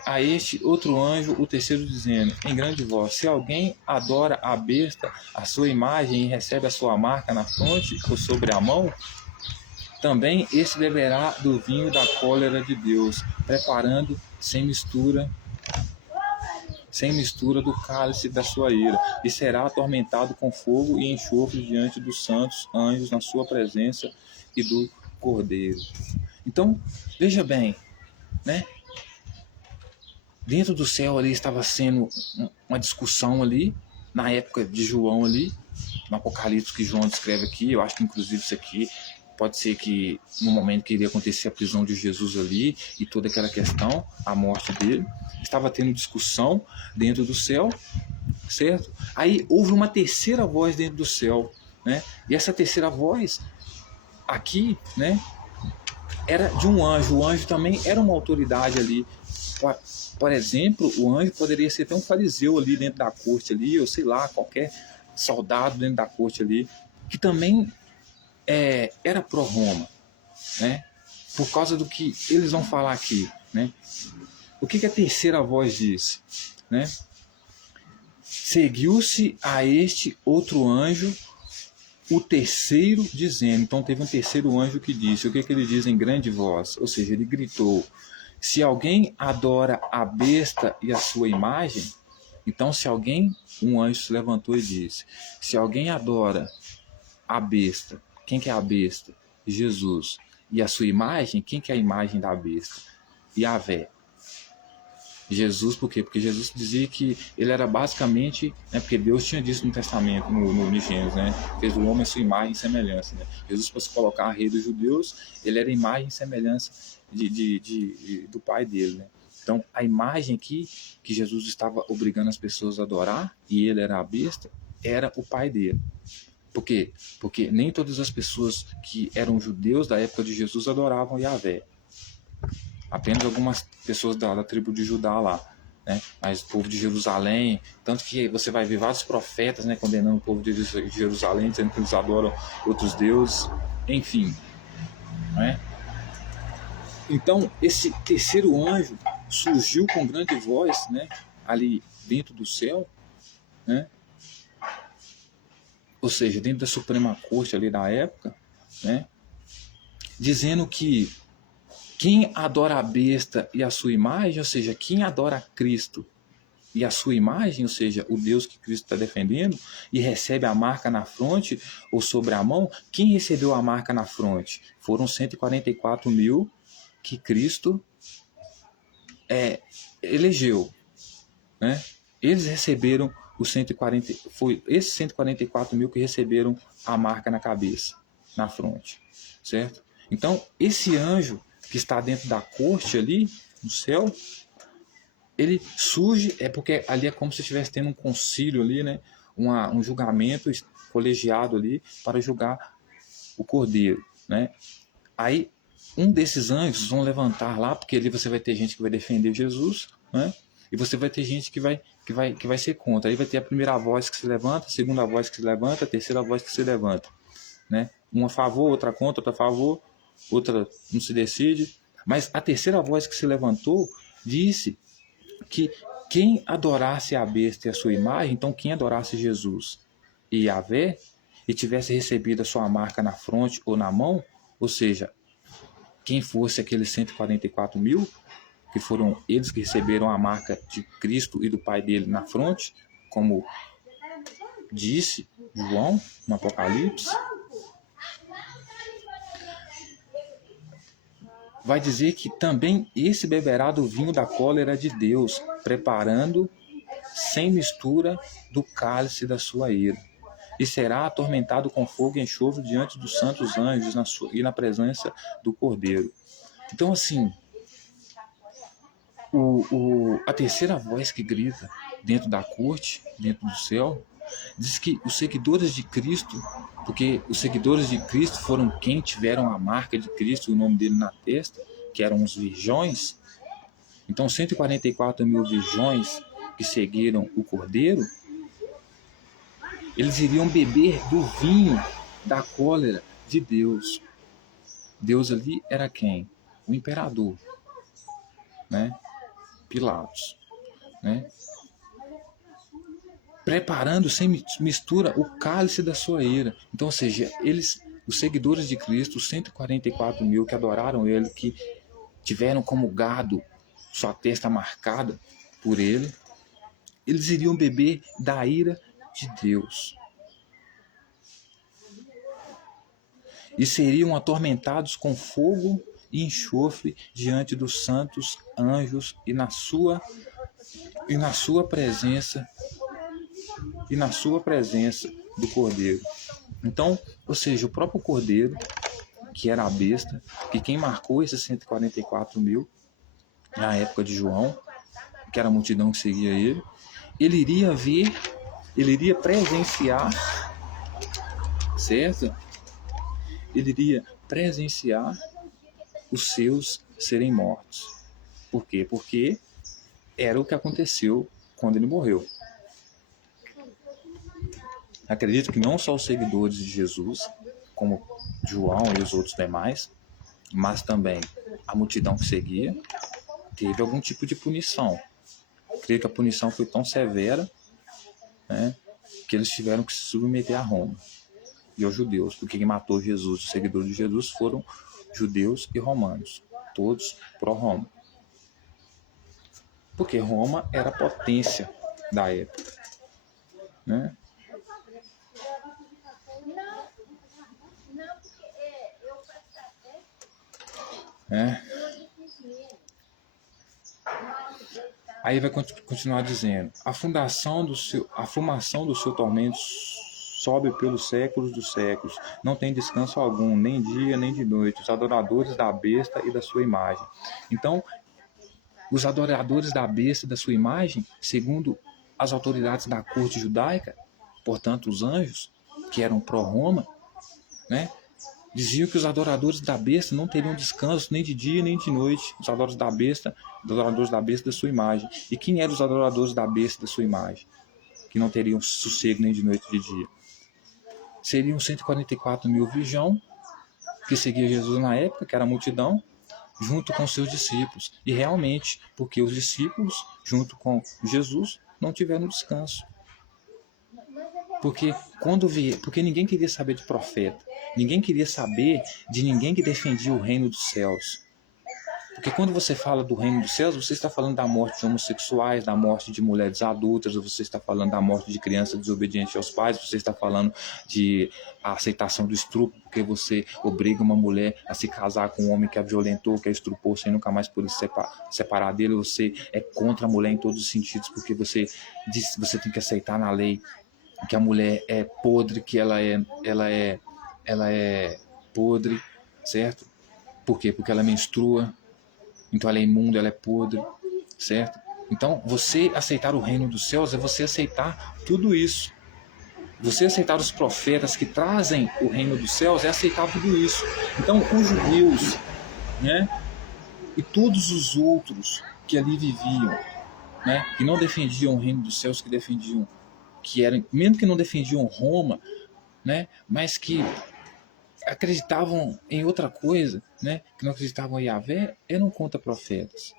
a este outro anjo, o terceiro, dizendo em grande voz: se alguém adora a besta, a sua imagem, e recebe a sua marca na fronte ou sobre a mão, também esse beberá do vinho da cólera de Deus, preparando sem mistura do cálice da sua ira, e será atormentado com fogo e enxofre diante dos santos anjos na sua presença e do Cordeiro. Então, veja bem, né? Dentro do céu ali estava sendo uma discussão ali, na época de João ali, no Apocalipse que João descreve aqui. Eu acho que inclusive isso aqui pode ser que no momento que iria acontecer a prisão de Jesus ali e toda aquela questão, a morte dele, estava tendo discussão dentro do céu, certo? Aí houve uma terceira voz dentro do céu, né? E essa terceira voz aqui, né, era de um anjo. O anjo também era uma autoridade ali. Por exemplo, o anjo poderia ser até um fariseu ali dentro da corte ali, ou sei lá, qualquer soldado dentro da corte ali, que também era pró-Roma, né? Por causa do que eles vão falar aqui, né? O que a terceira voz diz, né? Seguiu-se a este outro anjo, o terceiro dizendo. Então teve um terceiro anjo que disse. O que ele diz em grande voz? Ou seja, ele gritou: se alguém adora a besta e a sua imagem, então se alguém, um anjo se levantou e disse, se alguém adora a besta, quem que é a besta? Jesus. E a sua imagem, quem que é a imagem da besta? Yahvé. Jesus, por quê? Porque Jesus dizia que ele era basicamente, né, porque Deus tinha dito no Testamento, no Gênesis, né, fez o homem a sua imagem e semelhança. Né? Jesus, para se colocar rei dos judeus, ele era a imagem e semelhança do pai dele. Né? Então, a imagem aqui que Jesus estava obrigando as pessoas a adorar, e ele era a besta, era o pai dele. Por quê? Porque nem todas as pessoas que eram judeus da época de Jesus adoravam Yahvé. Apenas algumas pessoas da tribo de Judá lá, né? Mas o povo de Jerusalém, tanto que você vai ver vários profetas, né, condenando o povo de Jerusalém, dizendo que eles adoram outros deuses, enfim, né? Então esse terceiro anjo surgiu com grande voz, né, ali dentro do céu, né? Ou seja, dentro da Suprema Corte ali da época, né, dizendo que quem adora a besta e a sua imagem, ou seja, quem adora Cristo e a sua imagem, ou seja, o Deus que Cristo está defendendo, e recebe a marca na fronte ou sobre a mão, quem recebeu a marca na fronte? Foram 144 mil que Cristo elegeu. Né? Eles receberam os 140, foi esses 144 mil que receberam a marca na cabeça, na fronte, certo? Então, esse anjo que está dentro da corte ali, no céu, ele surge, porque ali é como se estivesse tendo um concílio ali, né? Um julgamento colegiado ali para julgar o cordeiro, né? Aí, um desses anjos vão levantar lá, porque ali você vai ter gente que vai defender Jesus, né? E você vai ter gente que vai ser contra. Aí vai ter a primeira voz que se levanta, a segunda voz que se levanta, a terceira voz que se levanta, né? Uma a favor, outra contra, outra a favor, outra não se decide. Mas a terceira voz que se levantou disse que quem adorasse a besta e a sua imagem, então quem adorasse Jesus e Yahvé, e tivesse recebido a sua marca na fronte ou na mão, ou seja, quem fosse aqueles 144 mil, que foram eles que receberam a marca de Cristo e do Pai dele na fronte, como disse João no Apocalipse, vai dizer que também esse beberá do vinho da cólera de Deus, preparando sem mistura do cálice da sua ira. E será atormentado com fogo e enxofre diante dos santos anjos e na presença do Cordeiro. Então, assim, a terceira voz que grita dentro da corte, dentro do céu, diz que os seguidores de Cristo, porque os seguidores de Cristo foram quem tiveram a marca de Cristo, o nome dele na testa, que eram os virgões. Então 144 mil virgões que seguiram o Cordeiro, eles iriam beber do vinho da cólera de Deus. Deus ali era quem? O imperador, né? Pilatos, né? Preparando sem mistura o cálice da sua ira. Então, ou seja, eles, os seguidores de Cristo, os 144 mil que adoraram ele, que tiveram como gado sua testa marcada por ele, eles iriam beber da ira de Deus. E seriam atormentados com fogo e enxofre diante dos santos anjos e na sua presença do Cordeiro. Então, ou seja, o próprio Cordeiro, que era a besta, que quem marcou esses 144 mil na época de João, que era a multidão que seguia ele iria ver, ele iria presenciar, certo? Ele iria presenciar os seus serem mortos. Por quê? Porque era o que aconteceu quando ele morreu. Acredito que não só os seguidores de Jesus, como João e os outros demais, mas também a multidão que seguia, teve algum tipo de punição. Creio que a punição foi tão severa, né, que eles tiveram que se submeter a Roma e aos judeus, porque quem matou Jesus, os seguidores de Jesus, foram judeus e romanos, todos pró-Roma. Porque Roma era a potência da época, né? Aí vai continuar dizendo: a fumação do seu tormento sobe pelos séculos dos séculos, não tem descanso algum, nem dia nem de noite, os adoradores da besta e da sua imagem. Então, os adoradores da besta e da sua imagem, segundo as autoridades da corte judaica, portanto os anjos, que eram pró-Roma, né, diziam que os adoradores da besta não teriam descanso nem de dia nem de noite, os adoradores da besta e da sua imagem. E quem eram os adoradores da besta e da sua imagem, que não teriam sossego nem de noite nem de dia? Seriam 144 mil virgão, que seguia Jesus na época, que era a multidão, junto com seus discípulos. E realmente, porque os discípulos, junto com Jesus, não tiveram descanso. Porque ninguém queria saber de profeta, ninguém queria saber de ninguém que defendia o reino dos céus. Porque quando você fala do reino dos céus, você está falando da morte de homossexuais, da morte de mulheres adultas, você está falando da morte de crianças desobedientes aos pais, você está falando de aceitação do estupro, porque você obriga uma mulher a se casar com um homem que a violentou, que a estrupou, sem nunca mais poder separar dele. Você é contra a mulher em todos os sentidos, porque você tem que aceitar na lei que a mulher é podre, que ela é podre, certo? Por quê? Porque ela menstrua, então ela é imunda, ela é podre, certo? Então, você aceitar o reino dos céus é você aceitar tudo isso. Você aceitar os profetas que trazem o reino dos céus é aceitar tudo isso. Então, os judeus, né, e todos os outros que ali viviam, né, que não defendiam o reino dos céus, mesmo que não defendiam Roma, né, mas que acreditavam em outra coisa, né, que não acreditavam em Yahvé, eram contra profetas.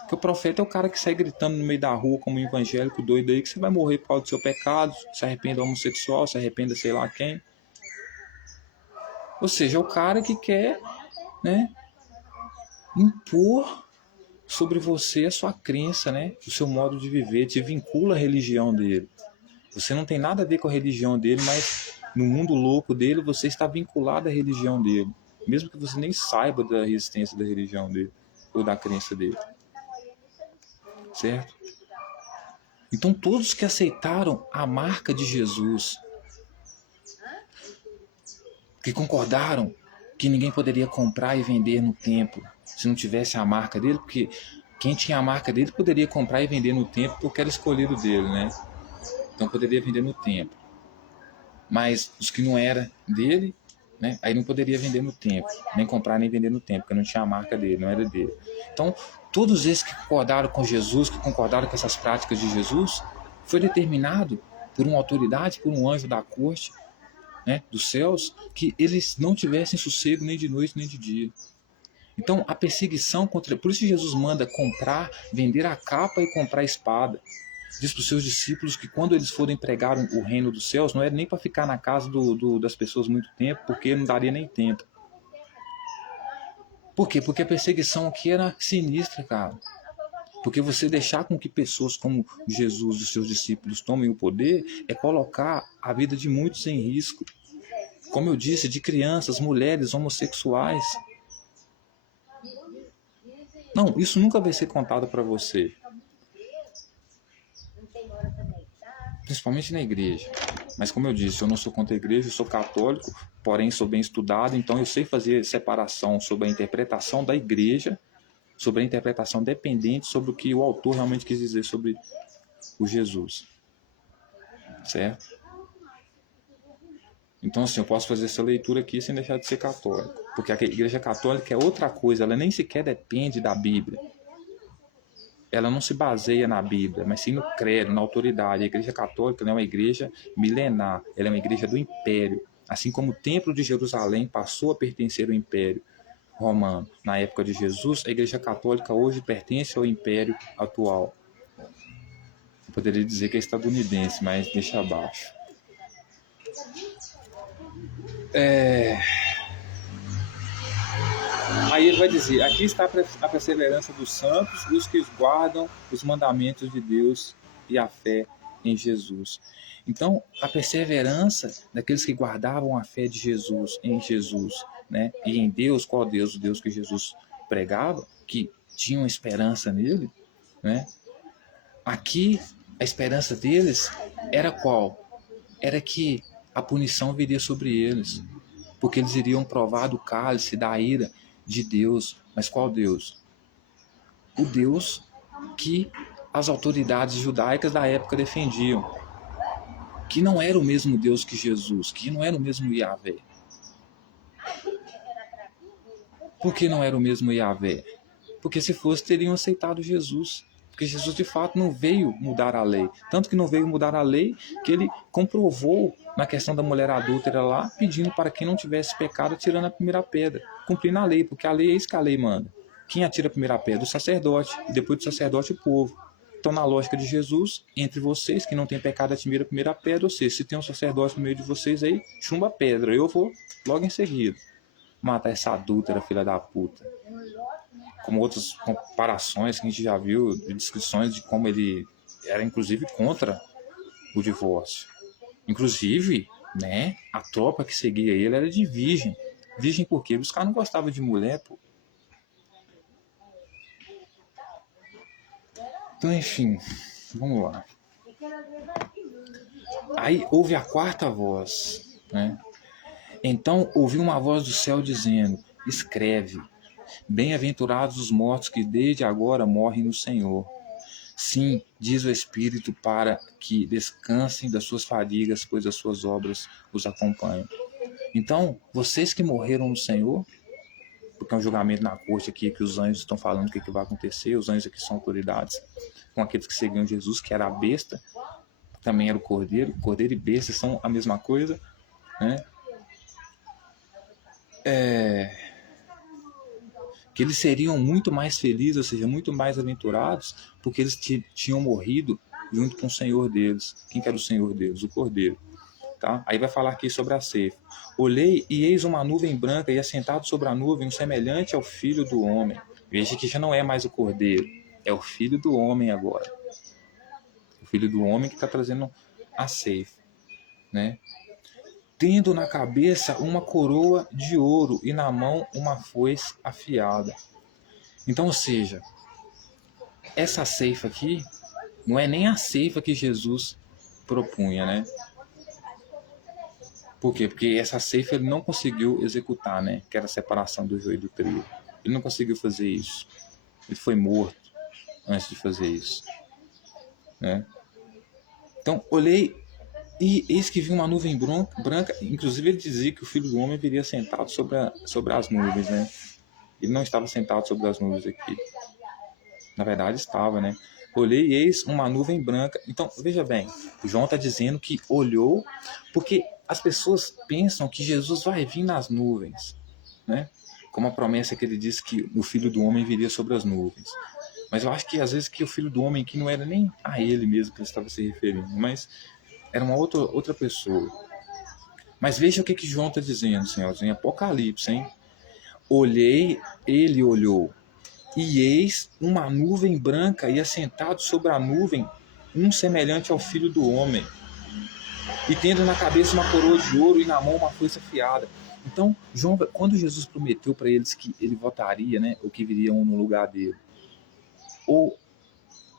Porque o profeta é o cara que sai gritando no meio da rua como um evangélico doido aí, que você vai morrer por causa do seu pecado, se arrependa homossexual, se arrependa sei lá quem. Ou seja, é o cara que quer, né, impor sobre você a sua crença, né, o seu modo de viver, te vincula à religião dele. Você não tem nada a ver com a religião dele, mas no mundo louco dele, você está vinculado à religião dele, mesmo que você nem saiba da resistência da religião dele, ou da crença dele. Certo? Então, todos que aceitaram a marca de Jesus, que concordaram que ninguém poderia comprar e vender no templo se não tivesse a marca dele, porque quem tinha a marca dele poderia comprar e vender no templo porque era escolhido dele, né? Então poderia vender no templo. Mas os que não era dele, né, aí não poderia vender no templo, nem comprar nem vender no templo, porque não tinha a marca dele, não era dele. Então, todos esses que concordaram com Jesus, que concordaram com essas práticas de Jesus, foi determinado por uma autoridade, por um anjo da corte, né, dos céus, que eles não tivessem sossego nem de noite nem de dia. Então, a perseguição contra... Por isso Jesus manda comprar, vender a capa e comprar a espada. Diz para os seus discípulos que quando eles forem pregar o reino dos céus, não é nem para ficar na casa das pessoas muito tempo, porque não daria nem tempo. Por quê? Porque a perseguição aqui era sinistra, cara. Porque você deixar com que pessoas como Jesus e seus discípulos tomem o poder é colocar a vida de muitos em risco. Como eu disse, de crianças, mulheres, homossexuais. Não, isso nunca vai ser contado para você, principalmente na igreja. Mas como eu disse, eu não sou contra a igreja, eu sou católico, porém sou bem estudado, então eu sei fazer separação sobre a interpretação da igreja, sobre a interpretação dependente sobre o que o autor realmente quis dizer sobre o Jesus, certo? Então, assim, eu posso fazer essa leitura aqui sem deixar de ser católico, porque a igreja católica é outra coisa, ela nem sequer depende da Bíblia. Ela não se baseia na Bíblia, mas sim no credo, na autoridade. A igreja católica não é uma igreja milenar, ela é uma igreja do Império. Assim como o Templo de Jerusalém passou a pertencer ao Império Romano na época de Jesus, a igreja católica hoje pertence ao Império atual. Eu poderia dizer que é estadunidense, mas deixa abaixo. Aí ele vai dizer, aqui está a perseverança dos santos e os que guardam os mandamentos de Deus e a fé em Jesus. Então, a perseverança daqueles que guardavam a fé de Jesus, em Jesus, né? E em Deus, qual Deus? O Deus que Jesus pregava, que tinham esperança nele, né? Aqui, a esperança deles era qual? Era que a punição viria sobre eles, porque eles iriam provar do cálice da ira de Deus. Mas qual Deus? O Deus que as autoridades judaicas da época defendiam, que não era o mesmo Deus que Jesus, que não era o mesmo Yahvé. Por que não era o mesmo Yahvé? Porque se fosse, teriam aceitado Jesus. Porque Jesus, de fato, não veio mudar a lei. Tanto que não veio mudar a lei, que ele comprovou na questão da mulher adúltera lá, pedindo para quem não tivesse pecado, tirando a primeira pedra. Cumprindo a lei, porque a lei é isso que a lei manda. Quem atira a primeira pedra? O sacerdote. E depois do sacerdote, o povo. Então, na lógica de Jesus, entre vocês que não tem pecado, atira a primeira pedra. Ou seja, se tem um sacerdote no meio de vocês aí, chumba a pedra. Eu vou logo em seguida matar essa adúltera, filha da puta. Como outras comparações que a gente já viu, de descrições de como ele era inclusive contra o divórcio. Inclusive, né, a tropa que seguia ele era de virgem. Virgem por quê? Os caras não gostavam de mulher, pô. Então, enfim, vamos lá. Aí houve a quarta voz, né? Então ouvi uma voz do céu dizendo, escreve, bem-aventurados os mortos que desde agora morrem no Senhor. Sim, diz o Espírito, para que descansem das suas fadigas, pois as suas obras os acompanham. Então, vocês que morreram no Senhor, porque é um julgamento na corte aqui, que os anjos estão falando o que vai acontecer, os anjos aqui são autoridades, com aqueles que seguiam Jesus, que era a besta, também era o cordeiro e besta são a mesma coisa, né? Que eles seriam muito mais felizes, ou seja, muito mais aventurados, porque eles tinham morrido junto com o Senhor deles. Quem que era o Senhor deles? O Cordeiro. Tá? Aí vai falar aqui sobre a ceifa. Olhei e eis uma nuvem branca, e assentado sobre a nuvem, um semelhante ao Filho do Homem. Veja que já não é mais o Cordeiro, é o Filho do Homem agora. O Filho do Homem que está trazendo a ceifa, né? Tendo na cabeça uma coroa de ouro e na mão uma foice afiada. Então, ou seja, essa ceifa aqui não é nem a ceifa que Jesus propunha, né? Por quê? Porque essa ceifa ele não conseguiu executar, né? Que era a separação do joio e do trigo. Ele não conseguiu fazer isso. Ele foi morto antes de fazer isso, né? Então, olhei e eis que vi uma nuvem branca, inclusive ele dizia que o Filho do Homem viria sentado sobre as nuvens, né? Ele não estava sentado sobre as nuvens aqui. Na verdade estava, né? Olhei e eis uma nuvem branca. Então, veja bem, João está dizendo que olhou, porque as pessoas pensam que Jesus vai vir nas nuvens, né? Como a promessa que ele disse que o Filho do Homem viria sobre as nuvens. Mas eu acho que às vezes que o Filho do Homem aqui não era nem a ele mesmo que ele estava se referindo, mas era uma outra pessoa. Mas veja o que João está dizendo, senhores, em Apocalipse, hein? Olhei, ele olhou, e eis uma nuvem branca, e assentado sobre a nuvem, um semelhante ao Filho do Homem, e tendo na cabeça uma coroa de ouro e na mão uma foice afiada. Então, João, quando Jesus prometeu para eles que ele voltaria, né, ou que viria um no lugar dele, ou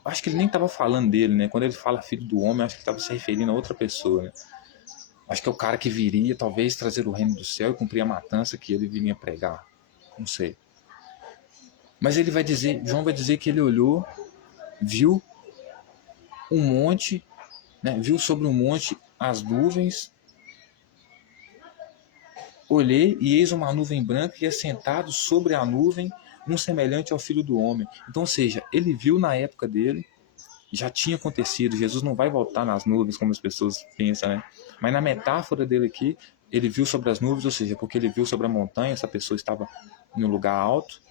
acho que ele nem estava falando dele, né? Quando ele fala filho do homem, acho que ele estava se referindo a outra pessoa, né? Acho que é o cara que viria, talvez, trazer o reino do céu e cumprir a matança que ele viria pregar. Não sei. Mas ele vai dizer, João vai dizer que ele olhou, viu um monte, né? Viu sobre um monte as nuvens. Olhei e eis uma nuvem branca e assentado sobre a nuvem um semelhante ao Filho do Homem. Então, ou seja, ele viu na época dele, já tinha acontecido, Jesus não vai voltar nas nuvens como as pessoas pensam, né? Mas na metáfora dele aqui, ele viu sobre as nuvens, ou seja, porque ele viu sobre a montanha, essa pessoa estava em um lugar alto,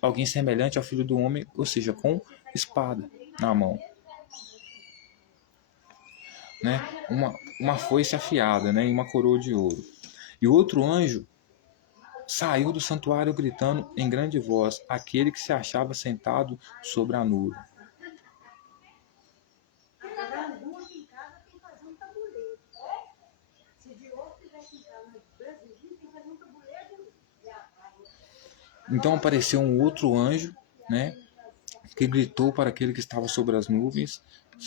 alguém semelhante ao Filho do Homem, ou seja, com espada na mão, né? Uma foice afiada, né? E uma coroa de ouro. E outro anjo saiu do santuário gritando em grande voz, aquele que se achava sentado sobre a nuvem. Então apareceu um outro anjo, né, que gritou para aquele que estava sobre as nuvens,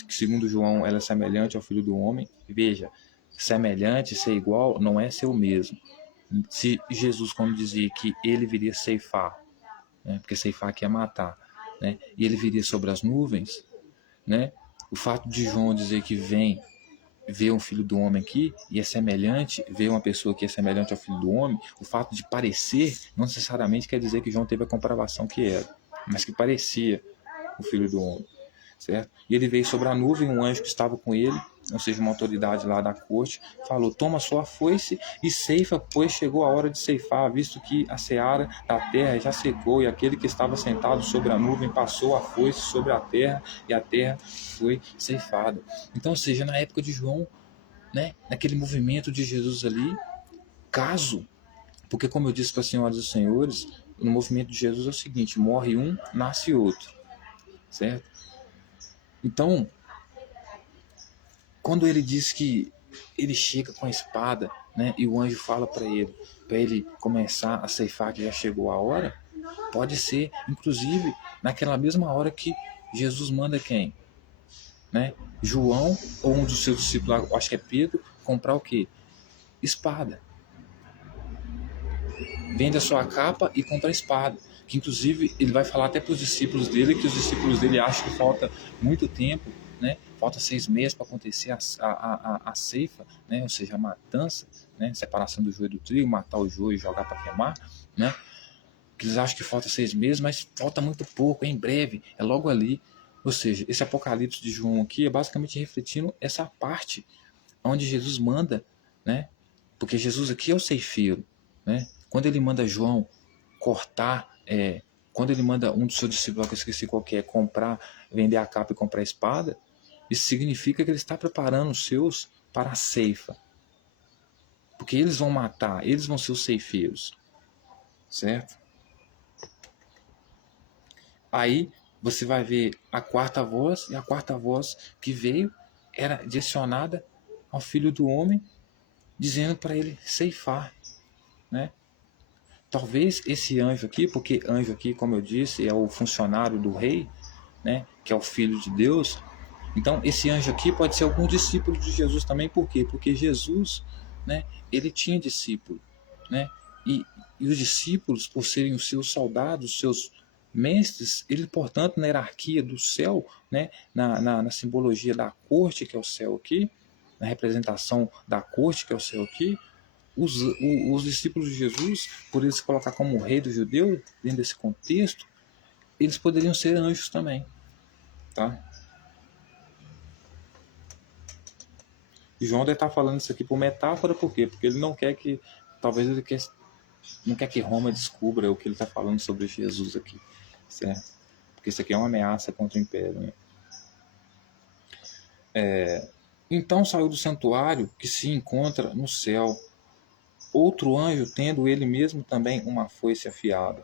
que segundo João ela é semelhante ao Filho do Homem. Veja, semelhante, ser igual, não é ser o mesmo. Se Jesus, quando dizia que ele viria ceifar, né, porque ceifar aqui é matar, né, e ele viria sobre as nuvens, né, o fato de João dizer que vem ver um filho do homem aqui e é semelhante, ver uma pessoa que é semelhante ao filho do homem, o fato de parecer não necessariamente quer dizer que João teve a comprovação que era, mas que parecia o filho do homem, certo? E ele veio sobre a nuvem, um anjo que estava com ele, ou seja, uma autoridade lá da corte, falou: toma sua foice e ceifa, pois chegou a hora de ceifar, visto que a seara da terra já secou, e aquele que estava sentado sobre a nuvem passou a foice sobre a terra, e a terra foi ceifada. Então, ou seja, na época de João, né, naquele movimento de Jesus ali, caso, porque como eu disse para as senhoras e senhores, no movimento de Jesus é o seguinte: morre um, nasce outro, certo? Então, quando ele diz que ele chega com a espada, né, e o anjo fala para ele começar a ceifar que já chegou a hora, pode ser, inclusive, naquela mesma hora que Jesus manda quem? Né? João ou um dos seus discípulos, acho que é Pedro, comprar o quê? Espada. Vende a sua capa e compra a espada. Que inclusive ele vai falar até para os discípulos dele, que os discípulos dele acham que falta muito tempo, né? Falta 6 meses para acontecer a ceifa, né? Ou seja, a matança, né? Separação do joio do trigo, matar o joio e jogar para queimar, né? Que eles acham que falta 6 meses, mas falta muito pouco, é em breve, é logo ali. Ou seja, esse Apocalipse de João aqui é basicamente refletindo essa parte onde Jesus manda, né? Porque Jesus aqui é o ceifeiro, né? Quando ele manda João cortar, quando ele manda um dos seus discípulos, que eu esqueci qual que é, comprar, vender a capa e comprar a espada, isso significa que ele está preparando os seus para a ceifa. Porque eles vão matar, eles vão ser os ceifeiros, certo? Aí você vai ver a quarta voz, e a quarta voz que veio era direcionada ao Filho do Homem, dizendo para ele ceifar, né? Talvez esse anjo aqui, porque anjo aqui, como eu disse, é o funcionário do rei, né, que é o Filho de Deus. Então, esse anjo aqui pode ser algum discípulo de Jesus também. Por quê? Porque Jesus, né, ele tinha discípulo, né? E os discípulos, por serem os seus soldados, os seus mestres, ele, portanto, na hierarquia do céu, né, na simbologia da corte, que é o céu aqui, na representação da corte, que é o céu aqui, os discípulos de Jesus, por ele se colocar como o rei dos judeus, dentro desse contexto, eles poderiam ser anjos também, tá? E João deve estar falando isso aqui por metáfora, por quê? Porque ele não quer que, talvez ele não quer que Roma descubra o que ele está falando sobre Jesus aqui, certo? Porque isso aqui é uma ameaça contra o império, né? Então saiu do santuário que se encontra no céu outro anjo, tendo ele mesmo também uma foice afiada.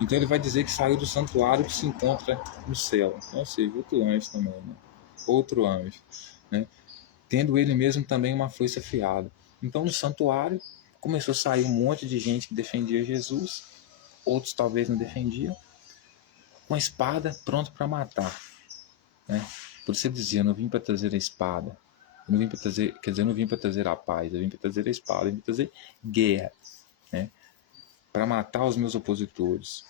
Então ele vai dizer que saiu do santuário que se encontra no céu. Então, ou seja, outro anjo também, né? outro anjo, né? Tendo ele mesmo também uma foice afiada. Então, no santuário, começou a sair um monte de gente que defendia Jesus, outros talvez não defendiam, com a espada pronto para matar, né? Por isso ele dizia: eu não vim para trazer a espada, eu não vim para trazer, quer dizer, eu não vim para trazer a paz, eu vim para trazer a espada, eu vim para trazer guerra, né? Para matar os meus opositores.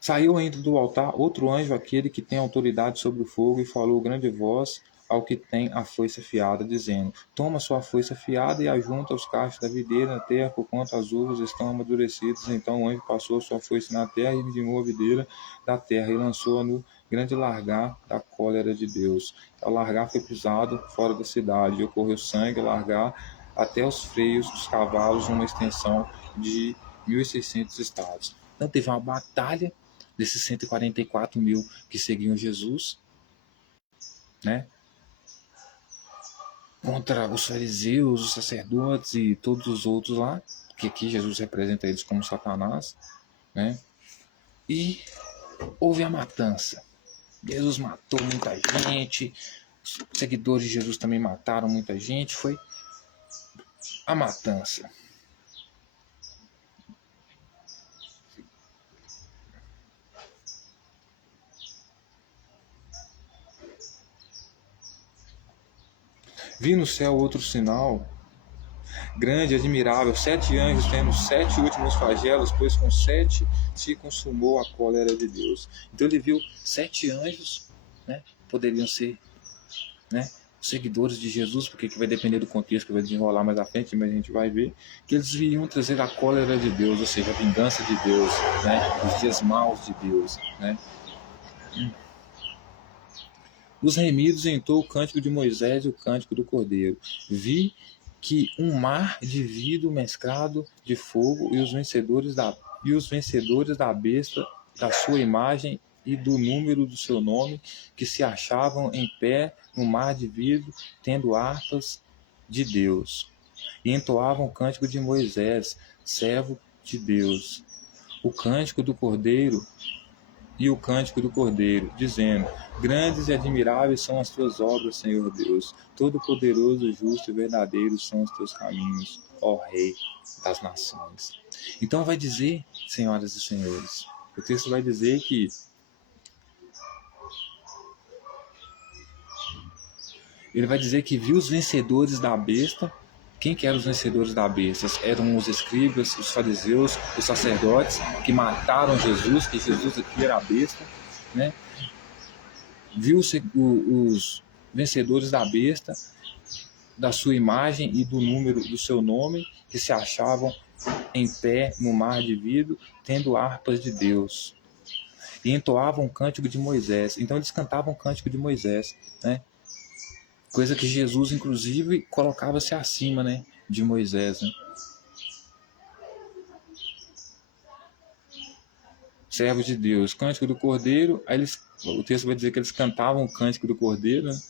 Saiu ainda do altar outro anjo, aquele que tem autoridade sobre o fogo, e falou grande voz ao que tem a foice afiada, dizendo: toma sua foice afiada e ajunta os cachos da videira na terra, porquanto as uvas estão amadurecidas. Então o anjo passou sua foice na terra e vingou a videira da terra e lançou-a no grande largar da cólera de Deus. Ao largar foi pisado fora da cidade, e ocorreu sangue ao largar até os freios dos cavalos, numa extensão de 1.600 estados. Então teve uma batalha desses 144 mil que seguiam Jesus, né? Contra os fariseus, os sacerdotes e todos os outros lá, que aqui Jesus representa eles como Satanás, né? E houve a matança. Jesus matou muita gente, os seguidores de Jesus também mataram muita gente, foi a matança. Vi no céu outro sinal, grande e admirável, 7 anjos tendo 7 últimos flagelos, pois com 7 se consumou a cólera de Deus. Então ele viu 7 anjos, né? Poderiam ser, né, seguidores de Jesus, porque que vai depender do contexto que vai desenrolar mais à frente, mas a gente vai ver que eles viriam trazer a cólera de Deus, ou seja, a vingança de Deus, né? Os dias maus de Deus, né? Os remidos entoou o cântico de Moisés e o cântico do Cordeiro. Vi que um mar de vidro mesclado de fogo e os vencedores da besta, da sua imagem e do número do seu nome, que se achavam em pé no mar de vidro, tendo harpas de Deus. E entoavam o cântico de Moisés, servo de Deus, o cântico do Cordeiro e o cântico do Cordeiro, dizendo: grandes e admiráveis são as tuas obras, Senhor Deus, todo-poderoso, justo e verdadeiro são os teus caminhos, ó Rei das nações. Então vai dizer, senhoras e senhores, o texto vai dizer que ele vai dizer que viu os vencedores da besta. Quem que eram os vencedores da besta? Eram os escribas, os fariseus, os sacerdotes que mataram Jesus, que Jesus aqui era a besta, né? Viu os vencedores da besta, da sua imagem e do número do seu nome, que se achavam em pé no mar de vidro, tendo harpas de Deus. E entoavam o cântico de Moisés. Então eles cantavam o cântico de Moisés, né? Coisa que Jesus, inclusive, colocava-se acima, né, de Moisés, né? Servo de Deus, cântico do Cordeiro. Aí o texto vai dizer que eles cantavam o cântico do Cordeiro, né?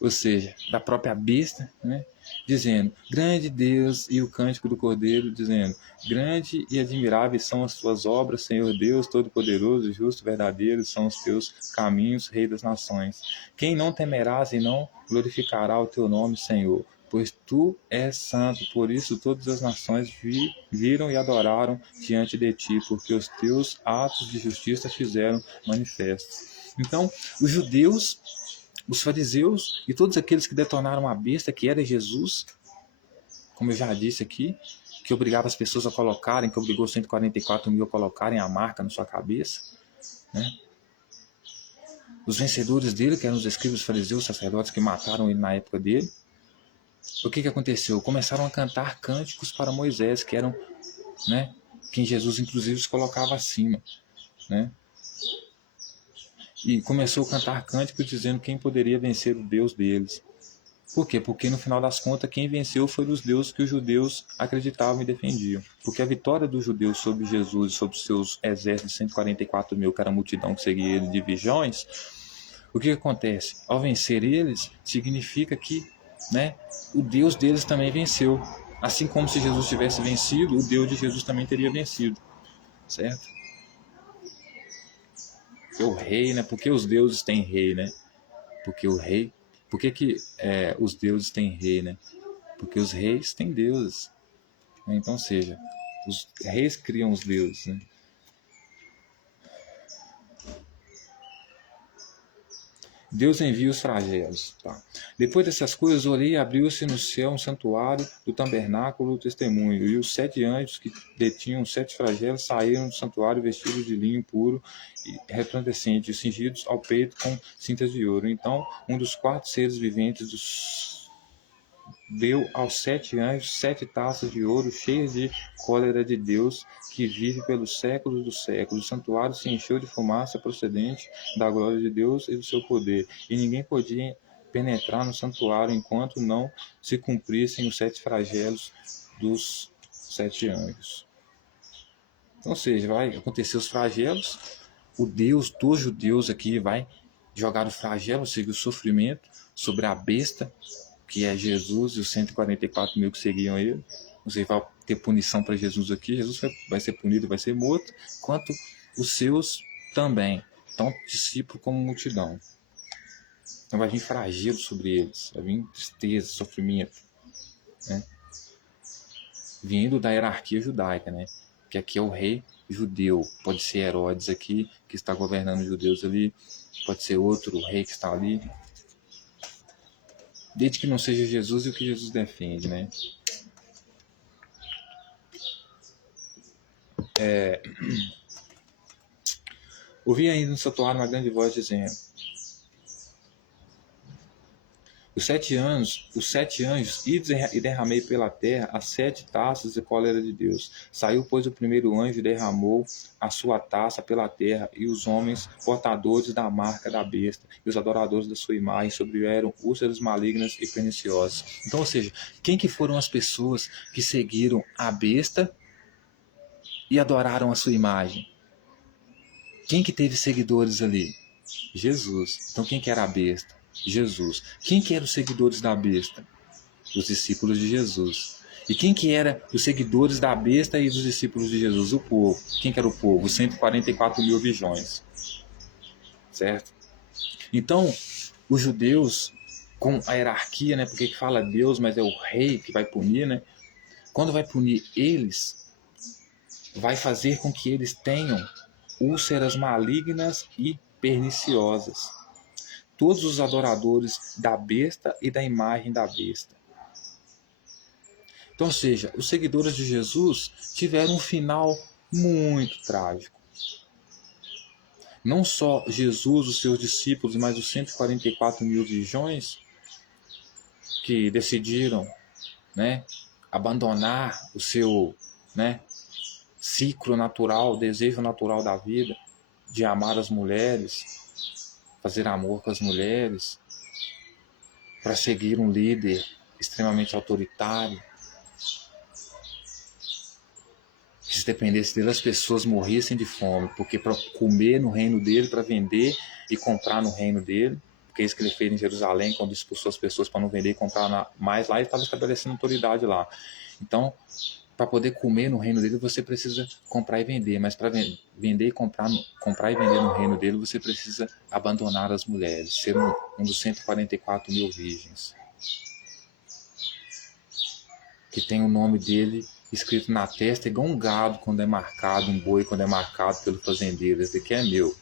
Ou seja, da própria besta, né? Dizendo: grande Deus, e o cântico do Cordeiro, dizendo: grande e admiráveis são as tuas obras, Senhor Deus, todo-poderoso, justo, verdadeiro são os teus caminhos, Rei das nações. Quem não temerás e não glorificará o teu nome, Senhor? Pois tu és santo, por isso todas as nações viram e adoraram diante de ti, porque os teus atos de justiça fizeram manifestos. Então, os judeus, os fariseus e todos aqueles que detonaram a besta, que era Jesus, como eu já disse aqui, que obrigava as pessoas a colocarem, que obrigou 144 mil a colocarem a marca na sua cabeça, né? Os vencedores dele, que eram os escribas, os fariseus, os sacerdotes que mataram ele na época dele, o que aconteceu? Começaram a cantar cânticos para Moisés, que eram, né, quem Jesus inclusive se colocava acima, né? E começou a cantar cânticos dizendo quem poderia vencer o Deus deles. Por quê? Porque no final das contas quem venceu foram os deuses que os judeus acreditavam e defendiam. Porque a vitória dos judeus sobre Jesus e sobre seus exércitos de 144 mil, que era a multidão que seguia ele de vigiões, o que acontece? Ao vencer eles, significa que, né, o Deus deles também venceu. Assim como se Jesus tivesse vencido, o Deus de Jesus também teria vencido. Certo? O rei, né? Porque os deuses têm rei, né? Porque o rei... Por que os deuses têm rei, né? Porque os reis têm deuses. Então, ou seja, os reis criam os deuses, né? Deus envia os flagelos. Tá? Depois dessas coisas, orei e abriu-se no céu um santuário do tabernáculo do testemunho, e os 7 anjos que detinham os 7 flagelos saíram do santuário vestidos de linho puro e resplandecente, cingidos ao peito com cintas de ouro. Então, um dos 4 seres viventes deu aos 7 anjos 7 taças de ouro cheias de cólera de Deus, que vive pelos séculos dos séculos. O santuário se encheu de fumaça procedente da glória de Deus e do seu poder, e ninguém podia penetrar no santuário enquanto não se cumprissem os 7 flagelos dos 7 anjos. Então, ou seja, vai acontecer os flagelos, o Deus dos judeus aqui vai jogar o flagelo, ou seja, o sofrimento sobre a besta, que é Jesus e os 144 mil que seguiam ele. Você vai ter punição para Jesus aqui. Jesus vai ser punido, vai ser morto, quanto os seus também. Então, discípulo como multidão. Então vai vir flagelo sobre eles, vai vir tristeza, sofrimento, né? Vindo da hierarquia judaica, né? Que aqui é o rei judeu. Pode ser Herodes aqui, que está governando os judeus ali. Pode ser outro rei que está ali. Desde que não seja Jesus e o que Jesus defende, né? Ouvi ainda no santuário uma grande voz dizendo: os 7 anjos, ides e derramei pela terra as 7 taças de cólera de Deus. Saiu, pois, o primeiro anjo e derramou a sua taça pela terra, e os homens portadores da marca da besta e os adoradores da sua imagem sobrevieram úlceras malignas e perniciosas. Então, ou seja, quem que foram as pessoas que seguiram a besta e adoraram a sua imagem? Quem que teve seguidores ali? Jesus. Então, quem que era a besta? Jesus. Quem que eram os seguidores da besta? Os discípulos de Jesus. E quem que era os seguidores da besta e dos discípulos de Jesus? O povo. Quem que era o povo? Os 144 mil virgões. Certo? Então, os judeus, com a hierarquia, né? Porque fala Deus, mas é o rei que vai punir, né? Quando vai punir eles, vai fazer com que eles tenham úlceras malignas e perniciosas. Todos os adoradores da besta e da imagem da besta. Então, ou seja, os seguidores de Jesus tiveram um final muito trágico. Não só Jesus, os seus discípulos, mas os 144 mil virgões que decidiram, né, abandonar o seu, né, ciclo natural, desejo natural da vida, de amar as mulheres, fazer amor com as mulheres, para seguir um líder extremamente autoritário. Se dependesse dele, as pessoas morressem de fome, porque para comer no reino dele, para vender e comprar no reino dele, porque é isso que ele fez em Jerusalém, quando expulsou as pessoas para não vender e comprar mais lá, ele estava estabelecendo autoridade lá. Então, para poder comer no reino dele, você precisa comprar e vender, mas para vender e comprar e vender no reino dele, você precisa abandonar as mulheres, ser um dos 144 mil virgens, que tem o nome dele escrito na testa, igual um gado quando é marcado, um boi quando é marcado pelo fazendeiro. Esse aqui é meu.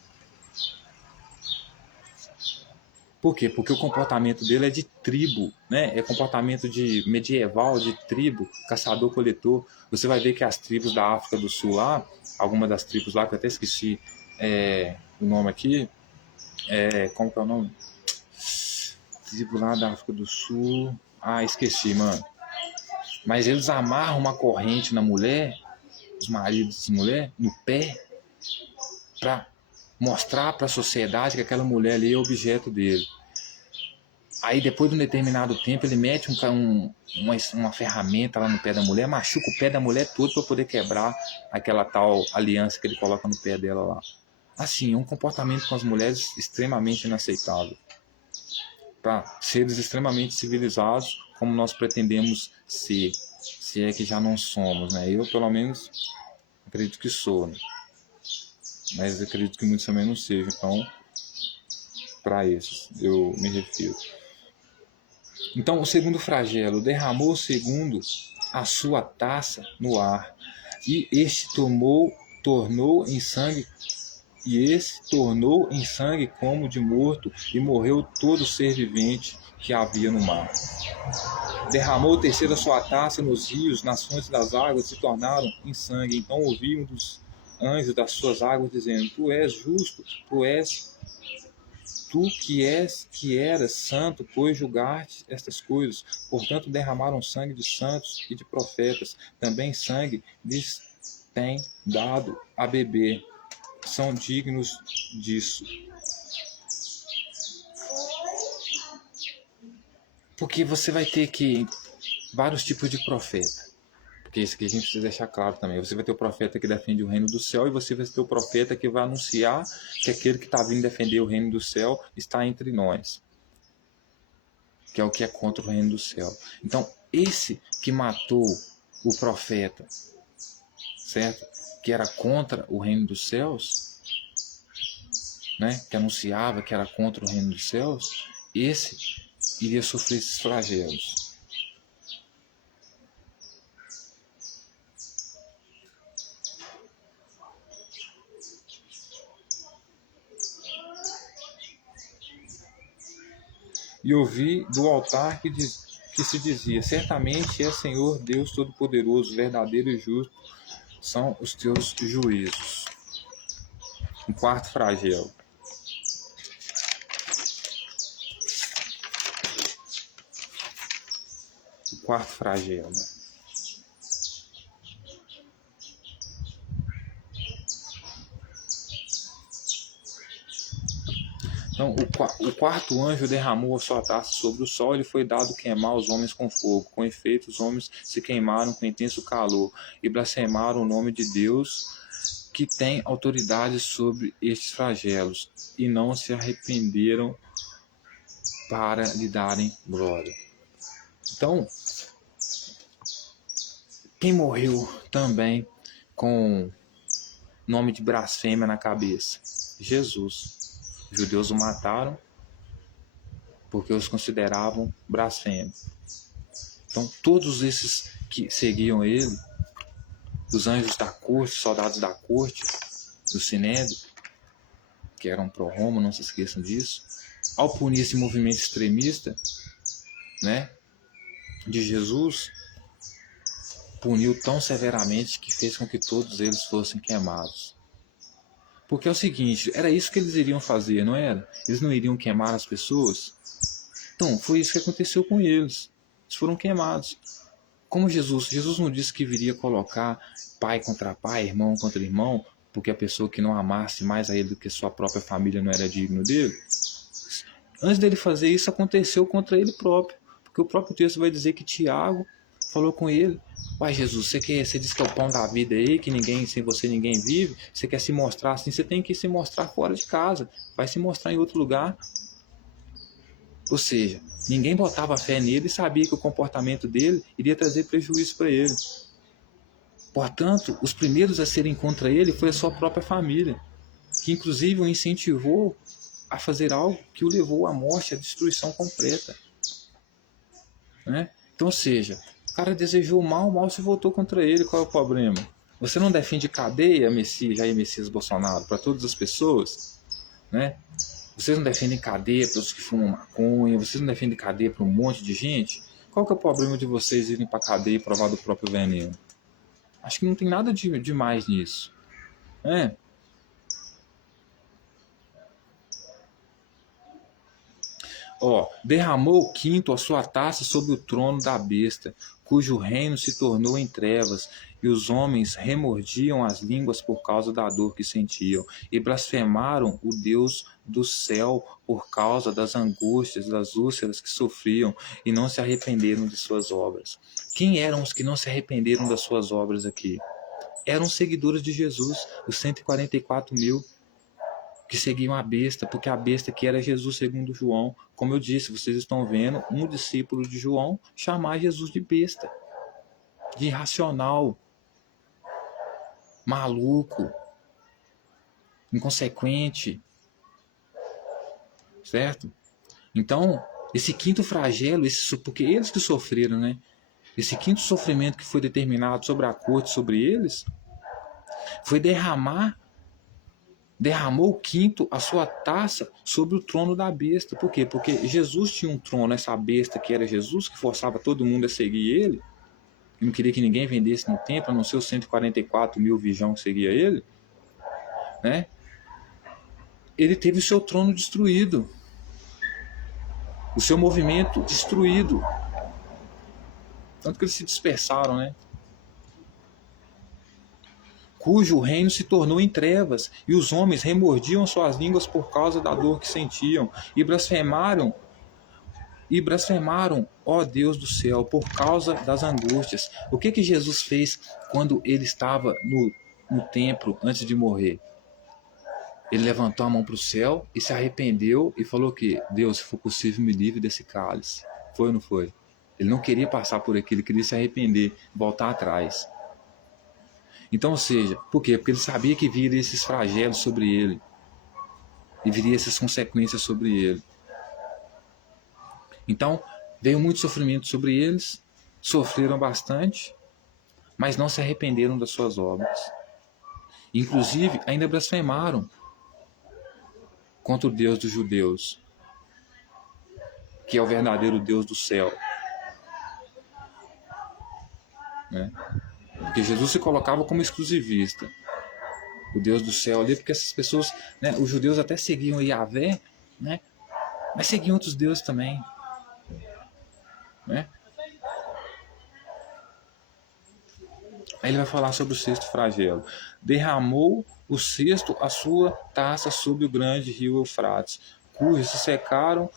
Por quê? Porque o comportamento dele é de tribo, né? É comportamento de medieval, de tribo, caçador-coletor. Você vai ver que as tribos da África do Sul lá, algumas das tribos lá, que eu até esqueci o nome aqui, como que é o nome? Tribo lá da África do Sul, esqueci, mano. Mas eles amarram uma corrente na mulher, os maridos de mulher, no pé, para mostrar para a sociedade que aquela mulher ali é objeto dele. Aí depois de um determinado tempo ele mete uma ferramenta lá no pé da mulher, machuca o pé da mulher todo para poder quebrar aquela tal aliança que ele coloca no pé dela lá. Assim, é um comportamento com as mulheres extremamente inaceitável. Para seres extremamente civilizados, como nós pretendemos ser, se é que já não somos, né? Eu, pelo menos, acredito que sou, né? Mas acredito que muitos também não sejam. Então, para esses eu me refiro. Então, o segundo flagelo, derramou o segundo a sua taça no ar, e este tornou em sangue, como de morto, e morreu todo ser vivente que havia no mar. Derramou o terceiro a sua taça nos rios, nas fontes das águas, se tornaram em sangue. Então ouvi um dos anjos das suas águas dizendo: Tu és justo, tu que eras santo, pois julgaste estas coisas. Portanto derramaram sangue de santos e de profetas, também sangue lhes tem dado a beber. São dignos disso. Porque você vai ter vários tipos de profeta. Porque isso que a gente precisa deixar claro também. Você vai ter o profeta que defende o reino do céu, e você vai ter o profeta que vai anunciar que aquele que está vindo defender o reino do céu está entre nós, que é o que é contra o reino do céu. Então, esse que matou o profeta, certo? Que era contra o reino dos céus, né? Que anunciava que era contra o reino dos céus, esse iria sofrer esses flagelos. E ouvi do altar que se dizia: certamente é Senhor Deus Todo-Poderoso, verdadeiro e justo são os teus juízos. Um quarto flagelo. O quarto flagelo. Então, o quarto anjo derramou a sua taça sobre o sol, e lhe foi dado queimar os homens com fogo. Com efeito, os homens se queimaram com intenso calor e blasfemaram o nome de Deus, que tem autoridade sobre estes flagelos, e não se arrependeram para lhe darem glória. Então, quem morreu também com nome de blasfêmia na cabeça? Jesus. Os judeus o mataram porque os consideravam blasfemos. Então, todos esses que seguiam ele, os anjos da corte, soldados da corte, do Sinédrio, que eram pró-Roma, não se esqueçam disso, ao punir esse movimento extremista, né, de Jesus, puniu tão severamente que fez com que todos eles fossem queimados. Porque é o seguinte, era isso que eles iriam fazer, não era? Eles não iriam queimar as pessoas? Então, foi isso que aconteceu com eles. Eles foram queimados. Como Jesus não disse que viria colocar pai contra pai, irmão contra irmão, porque a pessoa que não amasse mais a ele do que sua própria família não era digno dele? Antes dele fazer isso, aconteceu contra ele próprio. Porque o próprio texto vai dizer que Tiago falou com ele: Pai Jesus, você diz que é o pão da vida aí, que sem você ninguém vive, você quer se mostrar assim, você tem que se mostrar fora de casa, vai se mostrar em outro lugar. Ou seja, ninguém botava fé nele e sabia que o comportamento dele iria trazer prejuízo para ele. Portanto, os primeiros a serem contra ele foi a sua própria família, que inclusive o incentivou a fazer algo que o levou à morte, à destruição completa. Né? Então, ou seja, o cara desejou mal, o mal se voltou contra ele. Qual é o problema? Você não defende cadeia, Jair Messias Bolsonaro, para todas as pessoas? Né? Vocês não defendem cadeia para os que fumam maconha, vocês não defendem cadeia para um monte de gente? Qual que é o problema de vocês irem para a cadeia e provar do próprio veneno? Acho que não tem nada de mais nisso. É. Derramou o quinto a sua taça sobre o trono da besta, cujo reino se tornou em trevas, e os homens remordiam as línguas por causa da dor que sentiam, e blasfemaram o Deus do céu por causa das angústias, das úlceras que sofriam, e não se arrependeram de suas obras. Quem eram os que não se arrependeram das suas obras aqui? Eram seguidores de Jesus, os 144 mil que seguiam a besta, porque a besta que era Jesus segundo João. Como eu disse, vocês estão vendo um discípulo de João chamar Jesus de besta, de irracional, maluco, inconsequente. certo? Então, esse quinto flagelo, porque eles que sofreram, né? Esse quinto sofrimento que foi determinado sobre a corte, sobre eles, foi derramou o quinto a sua taça sobre o trono da besta. Por quê? Porque Jesus tinha um trono, essa besta que era Jesus, que forçava todo mundo a seguir ele, e não queria que ninguém vendesse no templo, a não ser os 144 mil virgão que seguia ele, né? Ele teve o seu trono destruído, o seu movimento destruído, tanto que eles se dispersaram, né? Cujo reino se tornou em trevas, e os homens remordiam suas línguas por causa da dor que sentiam, e blasfemaram, ó Deus do céu, por causa das angústias. O que Jesus fez quando ele estava no templo antes de morrer? Ele levantou a mão para o céu e se arrependeu e falou que, Deus, se for possível, me livre desse cálice. Foi ou não foi? Ele não queria passar por aquilo, ele queria se arrepender, voltar atrás. Então, ou seja, por quê? Porque ele sabia que viria esses flagelos sobre ele, e viria essas consequências sobre ele. Então, veio muito sofrimento sobre eles, sofreram bastante, mas não se arrependeram das suas obras. Inclusive, ainda blasfemaram contra o Deus dos judeus, que é o verdadeiro Deus do céu. Né? Porque Jesus se colocava como exclusivista, o Deus do céu ali, porque essas pessoas, né, os judeus até seguiam Yahvé, né, mas seguiam outros deuses também. Né? Aí ele vai falar sobre o sexto flagelo. Derramou o sexto a sua taça sobre o grande rio Eufrates, cujos se secaram.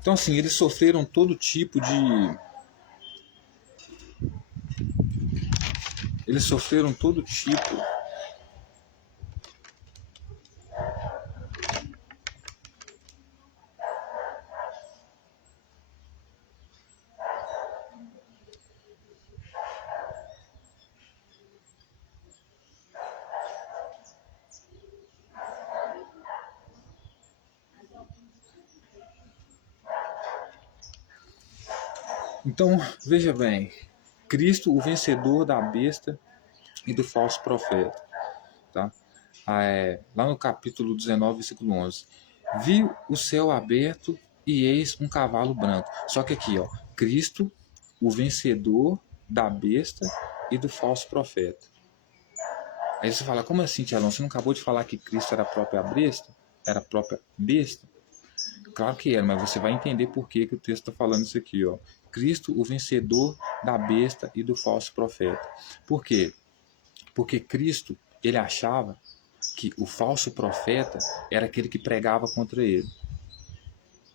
Então, assim, eles sofreram todo tipo de. Eles sofreram todo tipo. Então, veja bem, Cristo, o vencedor da besta e do falso profeta. Tá? Lá no capítulo 19, versículo 11. Viu o céu aberto e eis um cavalo branco. Só que aqui, ó, Cristo, o vencedor da besta e do falso profeta. Aí você fala, como assim, Tiagão? Você não acabou de falar que Cristo era a própria besta? Era a própria besta? Claro que era, mas você vai entender por que o texto está falando isso aqui, ó. Cristo, o vencedor da besta e do falso profeta. Por quê? Porque Cristo, ele achava que o falso profeta era aquele que pregava contra ele.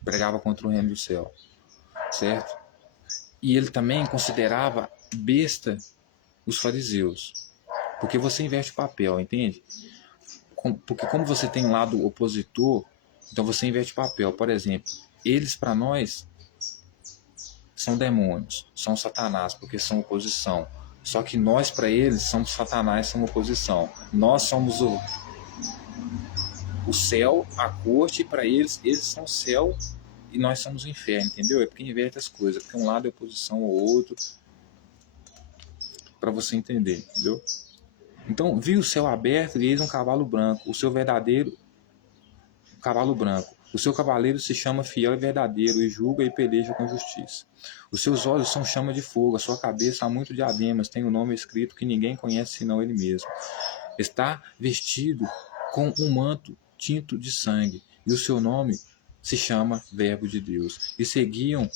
Pregava contra o reino do céu. Certo? E ele também considerava besta os fariseus. Porque você inverte o papel, entende? Porque como você tem um lado opositor, então você inverte o papel. Por exemplo, eles para nós são demônios, são Satanás, porque são oposição. Só que nós para eles somos Satanás, somos oposição. Nós somos o céu, a corte, e para eles são o céu e nós somos o inferno, entendeu? É porque inverte as coisas, porque um lado é oposição ao outro, para você entender, entendeu? Então, viu o céu aberto e eis um cavalo branco, o seu verdadeiro cavalo branco. O seu cavaleiro se chama fiel e verdadeiro, e julga e peleja com justiça. Os seus olhos são chama de fogo, a sua cabeça há muito diademas, tem o nome escrito que ninguém conhece senão ele mesmo. Está vestido com um manto tinto de sangue, e o seu nome se chama Verbo de Deus. E seguiam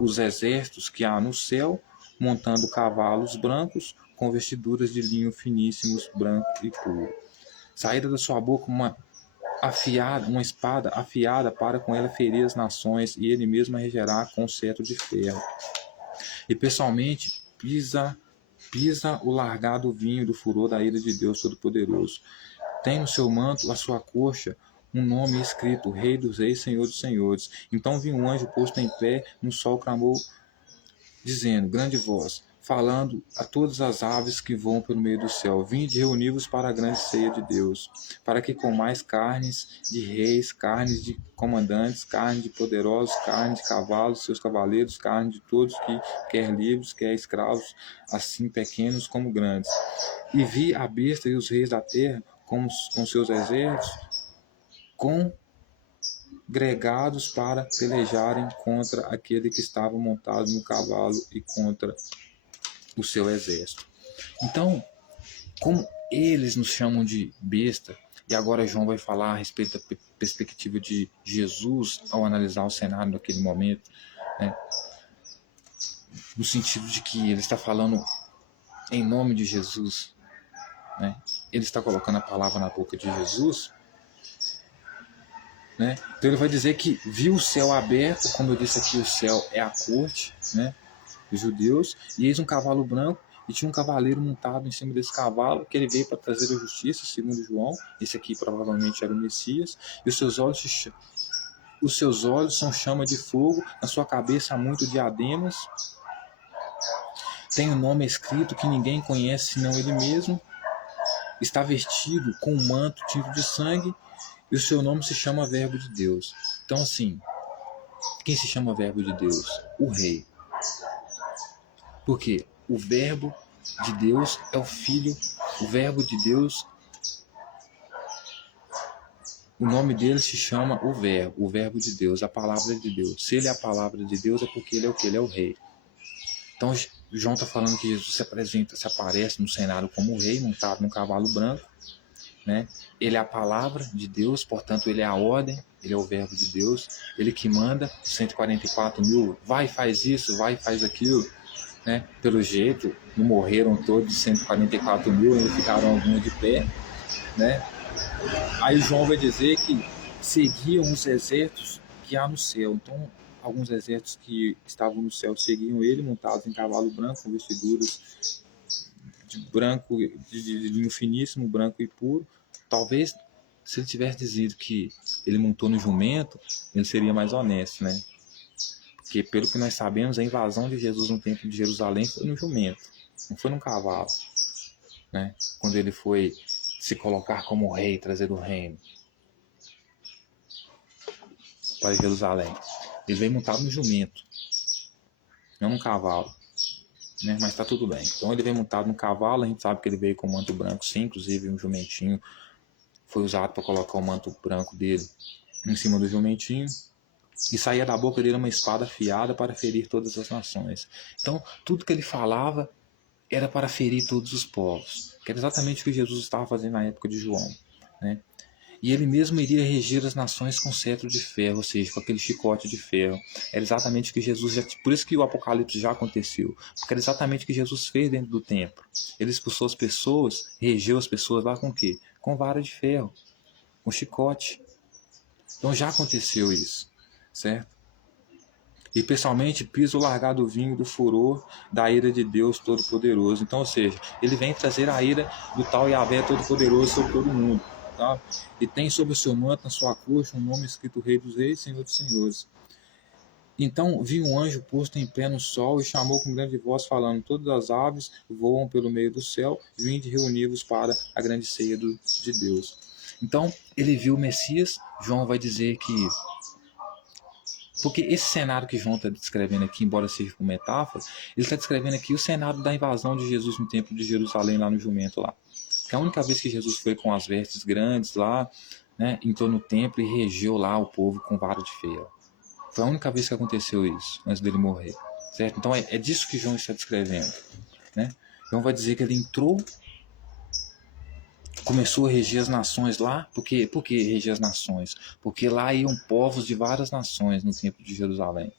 os exércitos que há no céu, montando cavalos brancos, com vestiduras de linho finíssimos, branco e puro. Saída da sua boca uma espada afiada para com ela ferir as nações, e ele mesmo a regerá com um cetro de ferro. E pessoalmente pisa o largado vinho do furor da ira de Deus Todo-Poderoso. Tem no seu manto, a sua coxa, um nome escrito, Rei dos Reis, Senhor dos Senhores. Então viu um anjo posto em pé no sol, clamou, dizendo, grande voz, falando a todas as aves que voam pelo meio do céu: vinde reuni-vos para a grande ceia de Deus, para que comais carnes de reis, carnes de comandantes, carne de poderosos, carne de cavalos, seus cavaleiros, carne de todos que, quer livres, quer escravos, assim pequenos como grandes. E vi a besta e os reis da terra com seus exércitos congregados para pelejarem contra aquele que estava montado no cavalo e contra o seu exército. Então, como eles nos chamam de besta, e agora João vai falar a respeito da perspectiva de Jesus ao analisar o cenário naquele momento, né? No sentido de que ele está falando em nome de Jesus, né? Ele está colocando a palavra na boca de Jesus, né? Então ele vai dizer que viu o céu aberto, como eu disse aqui, o céu é a corte, né, dos judeus, e eis um cavalo branco, e tinha um cavaleiro montado em cima desse cavalo, que ele veio para trazer a justiça, segundo João. Esse aqui provavelmente era o Messias, e os seus olhos são chama de fogo, na sua cabeça há muito diademas, tem um nome escrito que ninguém conhece senão ele mesmo, está vestido com um manto tinto de sangue, e o seu nome se chama Verbo de Deus. Então, assim, quem se chama Verbo de Deus? O Rei. Porque o Verbo de Deus é o Filho, o Verbo de Deus, o nome dele se chama o Verbo de Deus, a palavra de Deus. Se ele é a palavra de Deus, é porque ele é o que? Ele é o Rei. Então, João está falando que Jesus se aparece no cenário como o Rei, montado num cavalo branco, né? Ele é a palavra de Deus, portanto ele é a ordem, ele é o Verbo de Deus, ele que manda 144 mil, vai faz isso, vai faz aquilo, né? Pelo jeito não morreram todos 144 mil, ainda ficaram alguns de pé, né? Aí João vai dizer que seguiam os exércitos que há no céu. Então alguns exércitos que estavam no céu seguiam ele, montados em cavalo branco, com vestiduras de branco, de linho finíssimo, branco e puro. Talvez, se ele tivesse dizido que ele montou no jumento, ele seria mais honesto, né? Porque, pelo que nós sabemos, a invasão de Jesus no templo de Jerusalém foi no jumento, não foi num cavalo, né? Quando ele foi se colocar como rei, trazer o reino para Jerusalém. Ele veio montado no jumento, não num cavalo, né? Mas está tudo bem. Então ele veio montado no cavalo, a gente sabe que ele veio com um manto branco, sim, inclusive um jumentinho foi usado para colocar o manto branco dele em cima do jumentinho, e saía da boca dele uma espada afiada para ferir todas as nações. Então, tudo que ele falava era para ferir todos os povos, que era exatamente o que Jesus estava fazendo na época de João, né? E ele mesmo iria reger as nações com cetro de ferro, ou seja, com aquele chicote de ferro. Era exatamente o que Jesus já... Por isso que o Apocalipse já aconteceu, porque era exatamente o que Jesus fez dentro do templo. Ele expulsou as pessoas, regeu as pessoas lá com o quê? Com vara de ferro, com chicote. Então já aconteceu isso, certo? E pessoalmente piso largar do vinho do furor da ira de Deus Todo-Poderoso. Então, ou seja, ele vem trazer a ira do tal Yahvé Todo-Poderoso sobre todo mundo. Tá? E tem sobre o seu manto, na sua coxa, um nome escrito Rei dos Reis, Senhor dos Senhores. Então vi um anjo posto em pé no sol e chamou com grande voz, falando: todas as aves voam pelo meio do céu, vinde reunir-vos para a grande ceia de Deus. Então ele viu o Messias. João vai dizer que... Porque esse cenário que João está descrevendo aqui, embora seja com metáfora, ele está descrevendo aqui o cenário da invasão de Jesus no templo de Jerusalém, lá no jumento lá. Que a única vez que Jesus foi com as vestes grandes lá, né, entrou no templo e regeu lá o povo com vara de ferro. Foi a única vez que aconteceu isso, antes dele morrer, certo? Então é disso que João está descrevendo, né? João vai dizer que ele entrou, começou a reger as nações lá. Por que reger as nações? Porque lá iam povos de várias nações no templo de Jerusalém.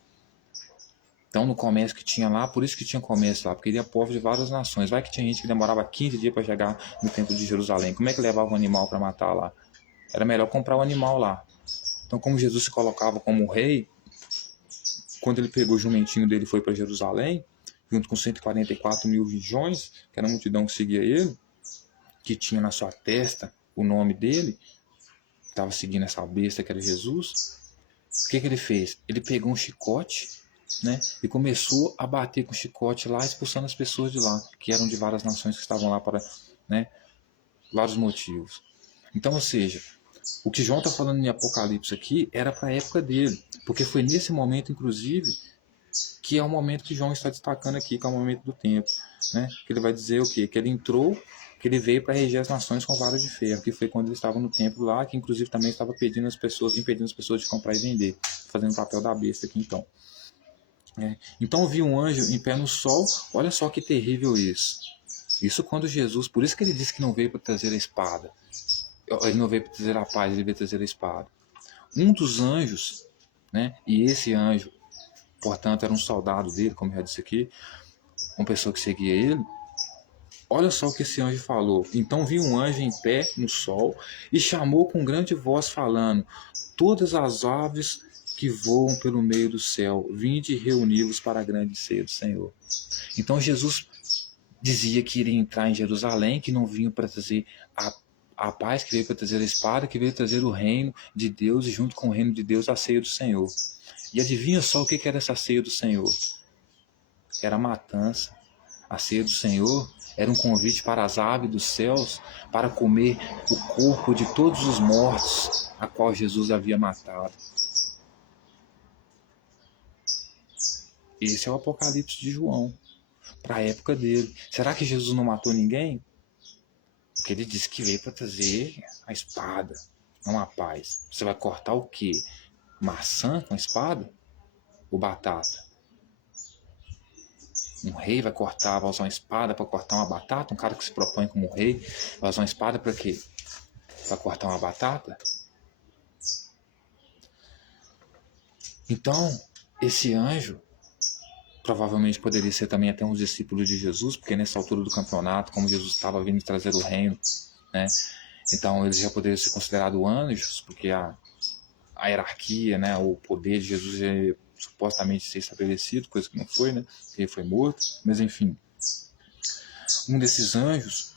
Então, no comércio que tinha lá, por isso que tinha comércio lá, porque ia povo de várias nações. Vai que tinha gente que demorava 15 dias para chegar no templo de Jerusalém. Como é que levava o animal para matar lá? Era melhor comprar o animal lá. Então, como Jesus se colocava como rei, quando ele pegou o jumentinho dele e foi para Jerusalém, junto com 144 mil virgões, que era a multidão que seguia ele, que tinha na sua testa o nome dele, estava seguindo essa besta que era Jesus, o que ele fez? Ele pegou um chicote né? E começou a bater com chicote lá, expulsando as pessoas de lá, que eram de várias nações que estavam lá para, né, vários motivos. Então, ou seja, o que João está falando em Apocalipse aqui era para a época dele, porque foi nesse momento, inclusive, que é o momento que João está destacando aqui, que é o momento do tempo, né? Que ele vai dizer o quê? Que ele entrou, que ele veio para reger as nações com vara de ferro, que foi quando ele estava no templo lá, que inclusive também estava impedindo as pessoas de comprar e vender, fazendo o papel da besta aqui então. Então vi um anjo em pé no sol, olha só que terrível isso. Isso quando Jesus, por isso que ele disse que não veio para trazer a espada, ele não veio para trazer a paz, ele veio trazer a espada. Um dos anjos, né? E esse anjo, portanto, era um soldado dele, como eu já disse aqui, uma pessoa que seguia ele. Olha só o que esse anjo falou. Então vi um anjo em pé no sol e chamou com grande voz falando: todas as aves que voam pelo meio do céu, vinde reuni-los para a grande ceia do Senhor. Então Jesus dizia que iria entrar em Jerusalém, que não vinha para trazer a paz, que veio para trazer a espada, que veio trazer o reino de Deus e junto com o reino de Deus a ceia do Senhor. E adivinha só o que era essa ceia do Senhor? Era a matança. A ceia do Senhor era um convite para as aves dos céus para comer o corpo de todos os mortos a qual Jesus havia matado. Esse é o Apocalipse de João, para a época dele. Será que Jesus não matou ninguém? Porque ele disse que veio para trazer a espada, não a paz. Você vai cortar o quê? Maçã com a espada? Ou batata? Um rei vai usar uma espada para cortar uma batata? Um cara que se propõe como rei vai usar uma espada para quê? Para cortar uma batata? Então, esse anjo provavelmente poderia ser também até um discípulo de Jesus, porque nessa altura do campeonato, como Jesus estava vindo trazer o reino, né? Então eles já poderiam ser considerados anjos, porque a hierarquia, né, o poder de Jesus é supostamente ser estabelecido, coisa que não foi, né? Porque ele foi morto, mas enfim. Um desses anjos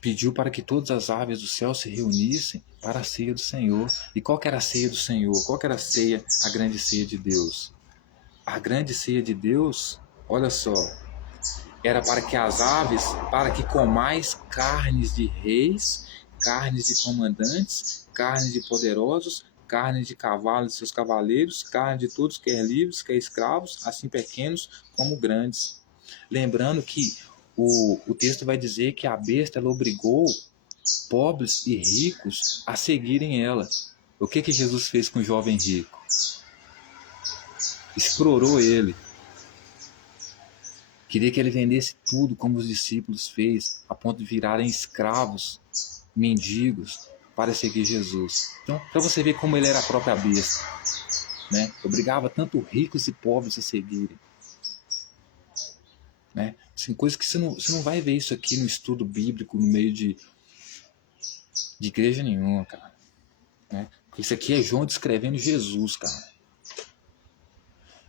pediu para que todas as aves do céu se reunissem para a ceia do Senhor. E qual que era a ceia do Senhor? Qual que era a ceia, a grande ceia de Deus? A grande ceia de Deus, olha só, era para que as aves, para que comais carnes de reis, carnes de comandantes, carnes de poderosos, carnes de cavalos e seus cavaleiros, carne de todos, quer livres, quer escravos, assim pequenos como grandes. Lembrando que o texto vai dizer que a besta ela obrigou pobres e ricos a seguirem ela. O que Jesus fez com o jovem rico? Explorou ele. Queria que ele vendesse tudo como os discípulos fez, a ponto de virarem escravos, mendigos, para seguir Jesus. Então, para você ver como ele era a própria besta, né? Obrigava tanto ricos e pobres a seguirem. Né? Assim, coisa que você não vai ver isso aqui no estudo bíblico, no meio de igreja nenhuma, cara. Né? Isso aqui é João descrevendo Jesus, cara.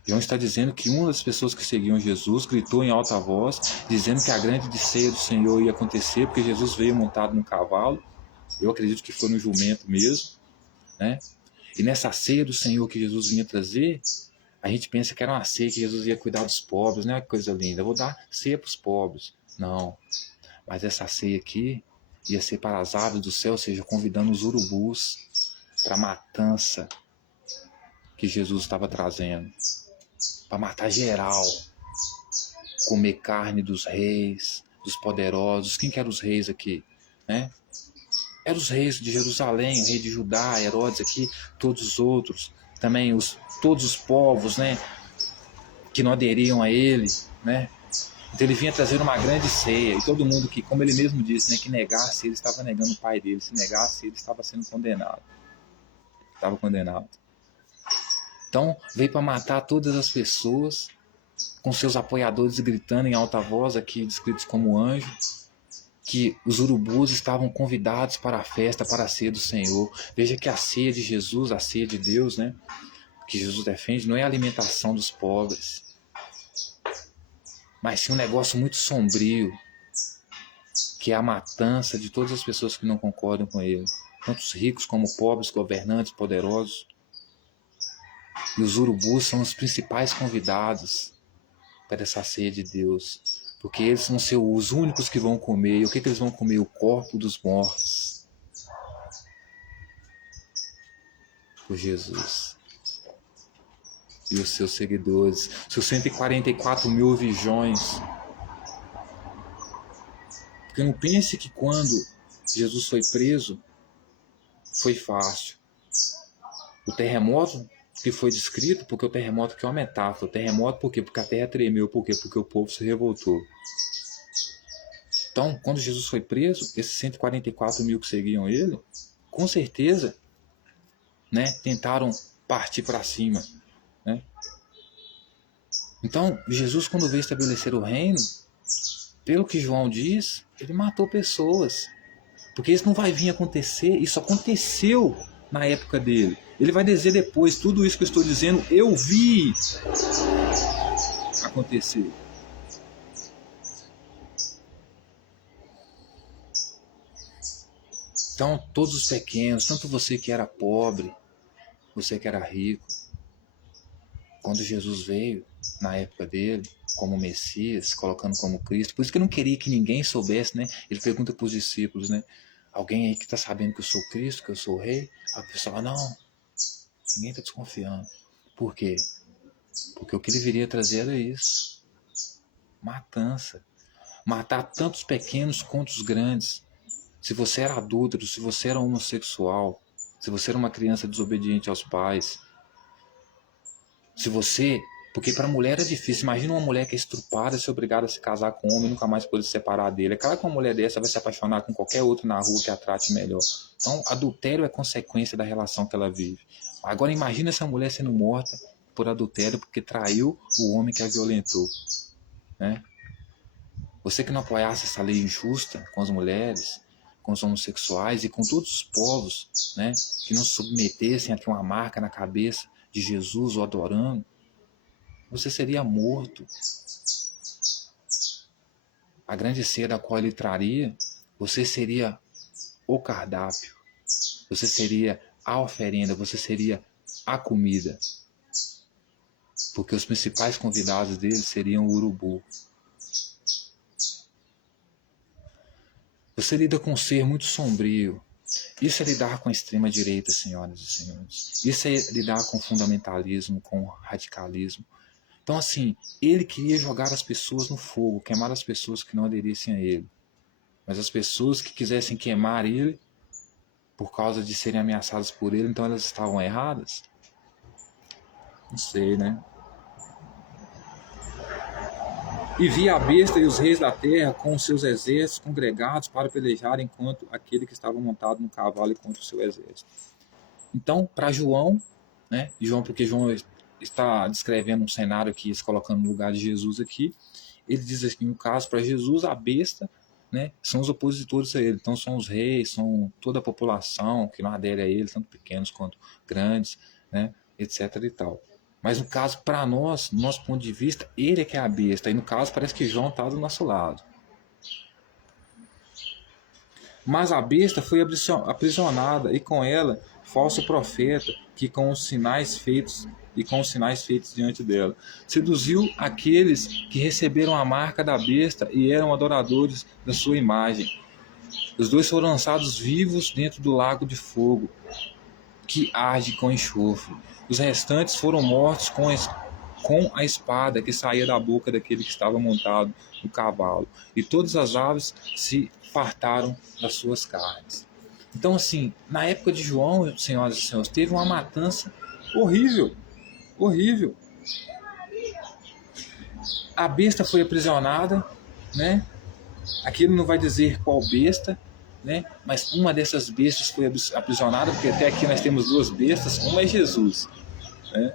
João está dizendo que uma das pessoas que seguiam Jesus gritou em alta voz, dizendo que a grande ceia do Senhor ia acontecer, porque Jesus veio montado num cavalo. Eu acredito que foi no jumento mesmo, né? E nessa ceia do Senhor que Jesus vinha trazer, a gente pensa que era uma ceia que Jesus ia cuidar dos pobres, né? Que coisa linda, eu vou dar ceia para os pobres. Não, mas essa ceia aqui ia ser para as aves do céu, ou seja, convidando os urubus para a matança que Jesus estava trazendo. Para matar geral, comer carne dos reis, dos poderosos. Quem que eram os reis aqui? Né? Eram os reis de Jerusalém, o rei de Judá, Herodes aqui, todos os outros. Também todos os povos, né, que não aderiam a ele. Né? Então ele vinha trazendo uma grande ceia. E todo mundo que, como ele mesmo disse, né, que negasse, ele estava negando o pai dele. Se negasse, ele estava sendo condenado. Estava condenado. Então veio para matar todas as pessoas, com seus apoiadores gritando em alta voz, aqui descritos como anjos, que os urubus estavam convidados para a festa, para a ceia do Senhor. Veja que a ceia de Jesus, a ceia de Deus, né, que Jesus defende, não é a alimentação dos pobres, mas sim um negócio muito sombrio, que é a matança de todas as pessoas que não concordam com ele, tanto os ricos como pobres, governantes, poderosos. E os urubus são os principais convidados para essa ceia de Deus, porque eles vão ser os únicos que vão comer. E o que eles vão comer? O corpo dos mortos por Jesus e os seus seguidores, seus 144 mil virgões. Porque não pense que quando Jesus foi preso, foi fácil. O terremoto que foi descrito, porque o terremoto que é uma metáfora. O terremoto por quê? Porque a terra tremeu. Por quê? Porque o povo se revoltou. Então, quando Jesus foi preso, esses 144 mil que seguiam ele, com certeza, né, tentaram partir para cima. Né? Então, Jesus, quando veio estabelecer o reino, pelo que João diz, ele matou pessoas. Porque isso não vai vir acontecer, isso aconteceu na época dele. Ele vai dizer depois, tudo isso que eu estou dizendo, eu vi acontecer. Então, todos os pequenos, tanto você que era pobre, você que era rico, quando Jesus veio, na época dele, como Messias, colocando como Cristo, por isso que ele não queria que ninguém soubesse, né? Ele pergunta para os discípulos, né? Alguém aí que está sabendo que eu sou Cristo, que eu sou o rei? A pessoa, não, ninguém está desconfiando. Por quê? Porque o que ele viria trazer era isso. Matança. Matar tanto os pequenos quanto os grandes. Se você era adúltero, se você era homossexual, se você era uma criança desobediente aos pais, se você... Porque para a mulher é difícil. Imagina uma mulher que é estrupada, ser obrigada a se casar com um homem e nunca mais poder se separar dele. É claro que uma mulher dessa vai se apaixonar com qualquer outro na rua que a trate melhor. Então, adultério é consequência da relação que ela vive. Agora, imagina essa mulher sendo morta por adultério porque traiu o homem que a violentou. Né? Você que não apoiasse essa lei injusta com as mulheres, com os homossexuais e com todos os povos, né, que não se submetessem a ter uma marca na cabeça de Jesus ou adorando, você seria morto. A grande ceia da qual ele traria, você seria o cardápio, você seria a oferenda, você seria a comida. Porque os principais convidados dele seriam o urubu. Você lida com um ser muito sombrio. Isso é lidar com a extrema-direita, senhoras e senhores. Isso é lidar com fundamentalismo, com radicalismo. Então, assim, ele queria jogar as pessoas no fogo, queimar as pessoas que não aderissem a ele. Mas as pessoas que quisessem queimar ele, por causa de serem ameaçadas por ele, então elas estavam erradas? Não sei, né? E via a besta e os reis da terra com os seus exércitos congregados para pelejar enquanto aquele que estava montado no cavalo e contra o seu exército. Então, para João, né? Porque João está descrevendo um cenário aqui, se colocando no lugar de Jesus aqui, ele diz assim, no caso, para Jesus, a besta, né, são os opositores a ele. Então, são os reis, são toda a população que não adere a ele, tanto pequenos quanto grandes, né, etc. e tal. Mas no caso, para nós, no nosso ponto de vista, ele é que é a besta. E no caso, parece que João está do nosso lado. Mas a besta foi aprisionada, e com ela, falso profeta, que com os sinais feitos diante dela, seduziu aqueles que receberam a marca da besta e eram adoradores da sua imagem. Os dois foram lançados vivos dentro do lago de fogo, que arde com enxofre. Os restantes foram mortos com a espada que saía da boca daquele que estava montado no cavalo. E todas as aves se fartaram das suas carnes. Então, assim, na época de João, senhoras e senhores, teve uma matança horrível. Horrível. A besta foi aprisionada, né? Aqui ele não vai dizer qual besta, né? Mas uma dessas bestas foi aprisionada, porque até aqui nós temos duas bestas, uma é Jesus, né?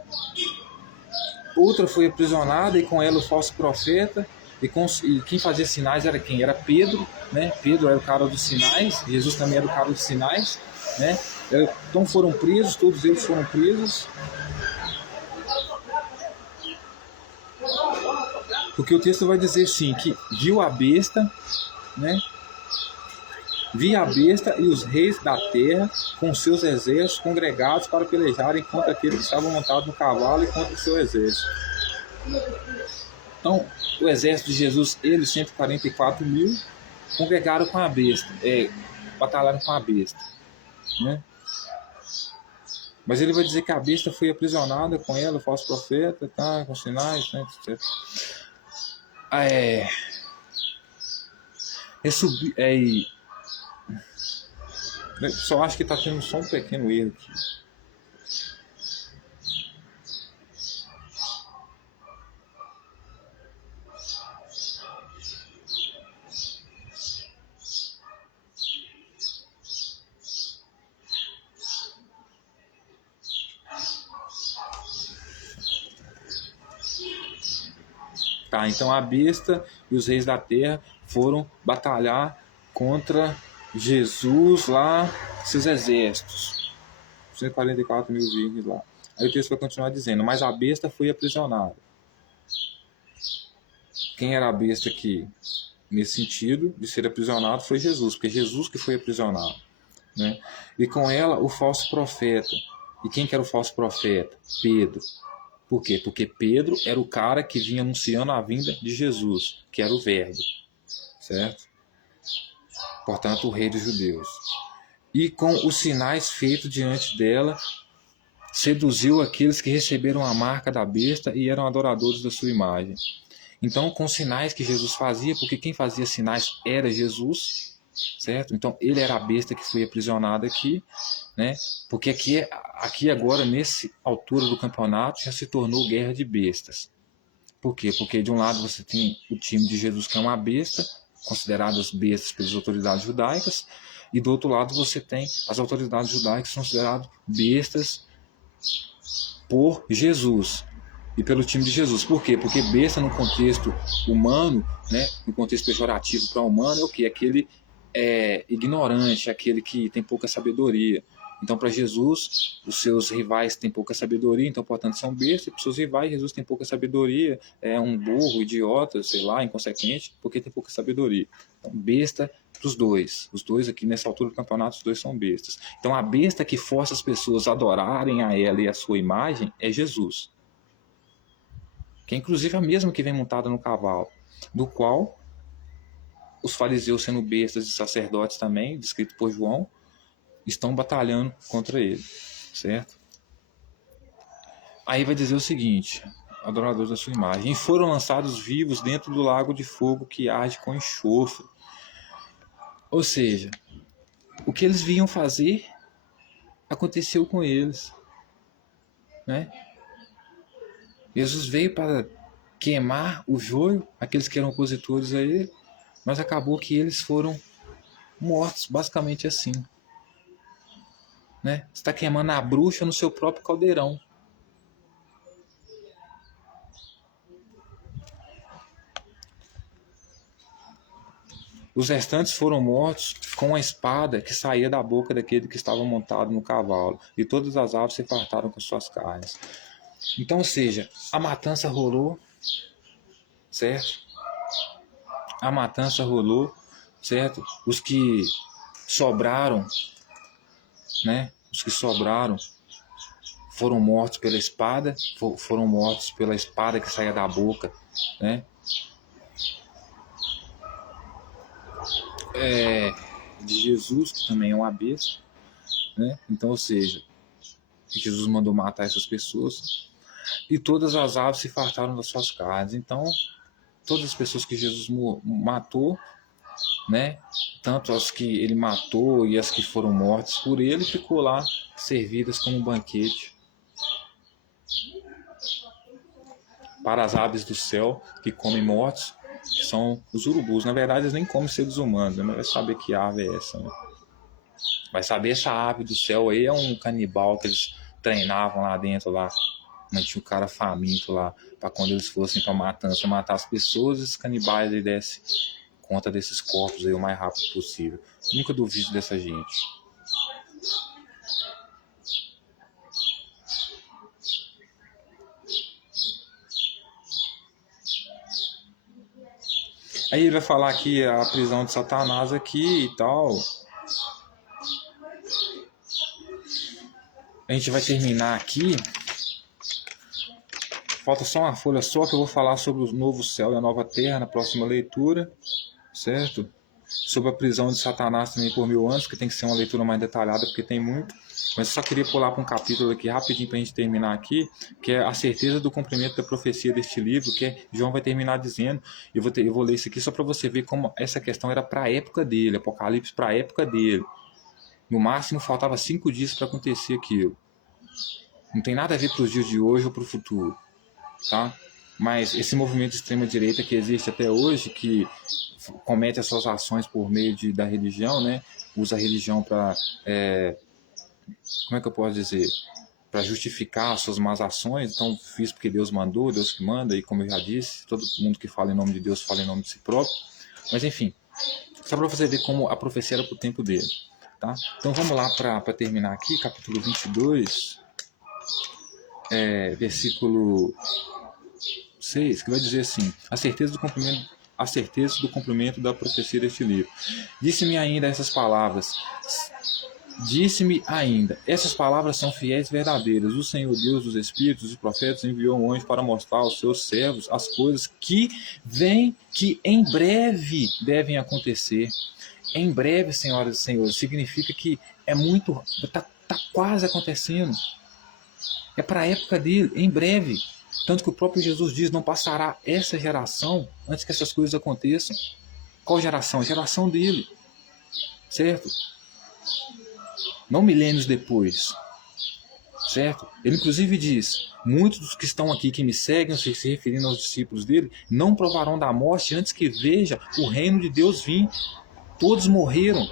Outra foi aprisionada e com ela o falso profeta, e quem fazia sinais era quem? Era Pedro, né? Pedro era o cara dos sinais, Jesus também era o cara dos sinais, né? Então foram presos, todos eles foram presos. Porque o texto vai dizer assim, que viu a besta, né? Vi a besta e os reis da terra com seus exércitos congregados para pelejarem contra aquele que estava montado no cavalo e contra o seu exército. Então, o exército de Jesus, eles, 144 mil, congregaram com a besta, batalharam com a besta, né? Mas ele vai dizer que a besta foi aprisionada com ela, o falso profeta, tá, com sinais, né, etc. Só acho que está tendo só um pequeno erro aqui. Tá, então a besta e os reis da terra foram batalhar contra Jesus lá, seus exércitos. 144 mil virgens lá. Aí o texto vai continuar dizendo, mas a besta foi aprisionada. Quem era a besta aqui? Nesse sentido de ser aprisionado foi Jesus, porque Jesus que foi aprisionado, né? E com ela o falso profeta. E quem que era o falso profeta? Pedro. Por quê? Porque Pedro era o cara que vinha anunciando a vinda de Jesus, que era o Verbo, certo? Portanto, o rei dos judeus. E com os sinais feitos diante dela, seduziu aqueles que receberam a marca da besta e eram adoradores da sua imagem. Então, com os sinais que Jesus fazia, porque quem fazia sinais era Jesus, certo? Então, ele era a besta que foi aprisionada aqui, né? Porque aqui agora, nessa altura do campeonato, já se tornou guerra de bestas. Por quê? Porque de um lado você tem o time de Jesus, que é uma besta, consideradas bestas pelas autoridades judaicas, e do outro lado você tem as autoridades judaicas, que são consideradas bestas por Jesus e pelo time de Jesus. Por quê? Porque besta no contexto humano, né, no contexto pejorativo para o humano, é o quê? Aquele ignorante, aquele que tem pouca sabedoria. Então, para Jesus, os seus rivais têm pouca sabedoria, então, portanto, são bestas. E para os seus rivais, Jesus tem pouca sabedoria, é um burro, idiota, sei lá, inconsequente, porque tem pouca sabedoria. Então, besta para os dois. Os dois aqui, nessa altura do campeonato, os dois são bestas. Então, a besta que força as pessoas a adorarem a ela e a sua imagem é Jesus, que é inclusive a mesma que vem montada no cavalo, do qual os fariseus, sendo bestas e sacerdotes também, descrito por João, estão batalhando contra ele, certo? Aí vai dizer o seguinte, adoradores da sua imagem, e foram lançados vivos dentro do lago de fogo que arde com enxofre. Ou seja, o que eles vinham fazer aconteceu com eles, né? Jesus veio para queimar o joio, aqueles que eram opositores a ele, mas acabou que eles foram mortos, basicamente assim, né? Você está queimando a bruxa no seu próprio caldeirão. Os restantes foram mortos com a espada que saía da boca daquele que estava montado no cavalo, e todas as aves se fartaram com suas carnes. Então, ou seja, a matança rolou, certo? A matança rolou, certo? Os que sobraram, né? Os que sobraram foram mortos pela espada, foram mortos pela espada que saía da boca, né? De Jesus, que também é uma besta, né? Então, ou seja, Jesus mandou matar essas pessoas, e todas as aves se fartaram das suas carnes. Então, todas as pessoas que Jesus matou, né, tanto as que ele matou e as que foram mortas por ele, ficou lá servidas como um banquete para as aves do céu que comem mortos, que são os urubus. Na verdade, eles nem comem seres humanos, né? Mas vai saber que ave é essa, né? Vai saber, essa ave do céu aí é um canibal que eles treinavam lá dentro, lá, mas tinha o cara faminto lá, para quando eles fossem para matança, matar as pessoas, esses canibais aí dessem conta desses corpos aí o mais rápido possível. Nunca duvido dessa gente. Aí ele vai falar aqui a prisão de Satanás aqui e tal, A gente vai terminar aqui. Falta só uma folha só que eu vou falar sobre o novo céu e a nova terra na próxima leitura, certo? Sobre a prisão de Satanás também por 1000 anos, que tem que ser uma leitura mais detalhada, porque tem muito. Mas eu só queria pular para um capítulo aqui rapidinho para a gente terminar aqui, que é a certeza do cumprimento da profecia deste livro, que João vai terminar dizendo, eu vou ler isso aqui só para você ver como essa questão era para a época dele, Apocalipse para a época dele. No máximo faltava 5 dias para acontecer aquilo. Não tem nada a ver para os dias de hoje ou para o futuro, tá? Mas esse movimento de extrema-direita que existe até hoje, que comete as suas ações por meio da religião, né? Usa a religião para, como é que eu posso dizer? Para justificar as suas más ações. Então, fiz porque Deus mandou, Deus que manda, e como eu já disse, todo mundo que fala em nome de Deus fala em nome de si próprio. Mas, enfim, só para você ver como a profecia era para o tempo dele. Tá? Então, vamos lá para terminar aqui, capítulo 22, versículo 6, que vai dizer assim: a certeza do cumprimento da profecia deste livro. Disse-me ainda, essas palavras são fiéis e verdadeiras. O Senhor Deus dos Espíritos e profetas enviou um anjo para mostrar aos seus servos as coisas que em breve devem acontecer. Em breve, senhoras e senhores, significa que está quase acontecendo. É para a época dele, em breve. Tanto que o próprio Jesus diz, não passará essa geração antes que essas coisas aconteçam. Qual geração? A geração dele. Certo? Não milênios depois. Certo? Ele inclusive diz, muitos dos que estão aqui que me seguem, se referindo aos discípulos dele, não provarão da morte antes que veja o reino de Deus vir. Todos morreram.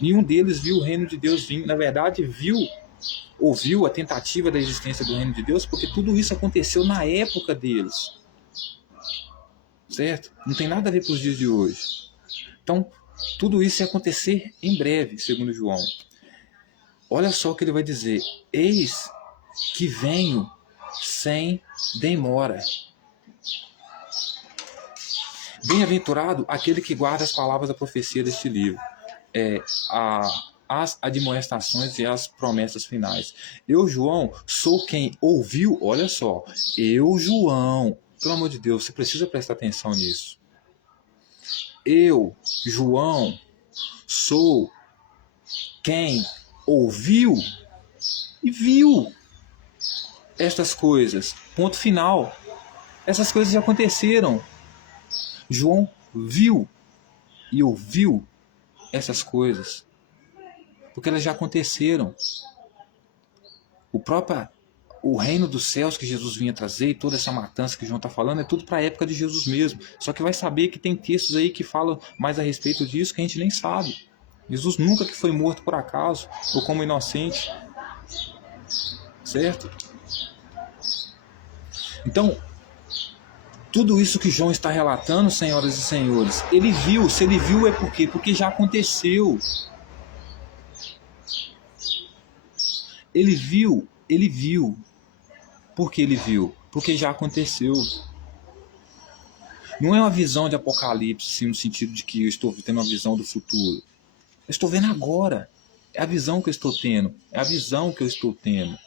Nenhum deles viu o reino de Deus vir. Na verdade, ouviu a tentativa da existência do reino de Deus, porque tudo isso aconteceu na época deles. Certo? Não tem nada a ver com os dias de hoje. Então, tudo isso ia acontecer em breve, segundo João. Olha só o que ele vai dizer. Eis que venho sem demora. Bem-aventurado aquele que guarda as palavras da profecia deste livro. As admoestações e as promessas finais. Eu, João, sou quem ouviu, olha só, eu, João, pelo amor de Deus, você precisa prestar atenção nisso. Eu, João, sou quem ouviu e viu estas coisas. Ponto final. Essas coisas já aconteceram. João viu e ouviu essas coisas, porque elas já aconteceram. O reino dos céus que Jesus vinha trazer e toda essa matança que João está falando é tudo para a época de Jesus mesmo. Só que vai saber que tem textos aí que falam mais a respeito disso que a gente nem sabe. Jesus nunca que foi morto por acaso ou como inocente. Certo? Então, tudo isso que João está relatando, senhoras e senhores, ele viu. Se ele viu é por quê? Porque já aconteceu. Ele viu. Por que ele viu? Porque já aconteceu. Não é uma visão de Apocalipse, assim, no sentido de que eu estou tendo uma visão do futuro. Eu estou vendo agora. É a visão que eu estou tendo. É a visão que eu estou tendo.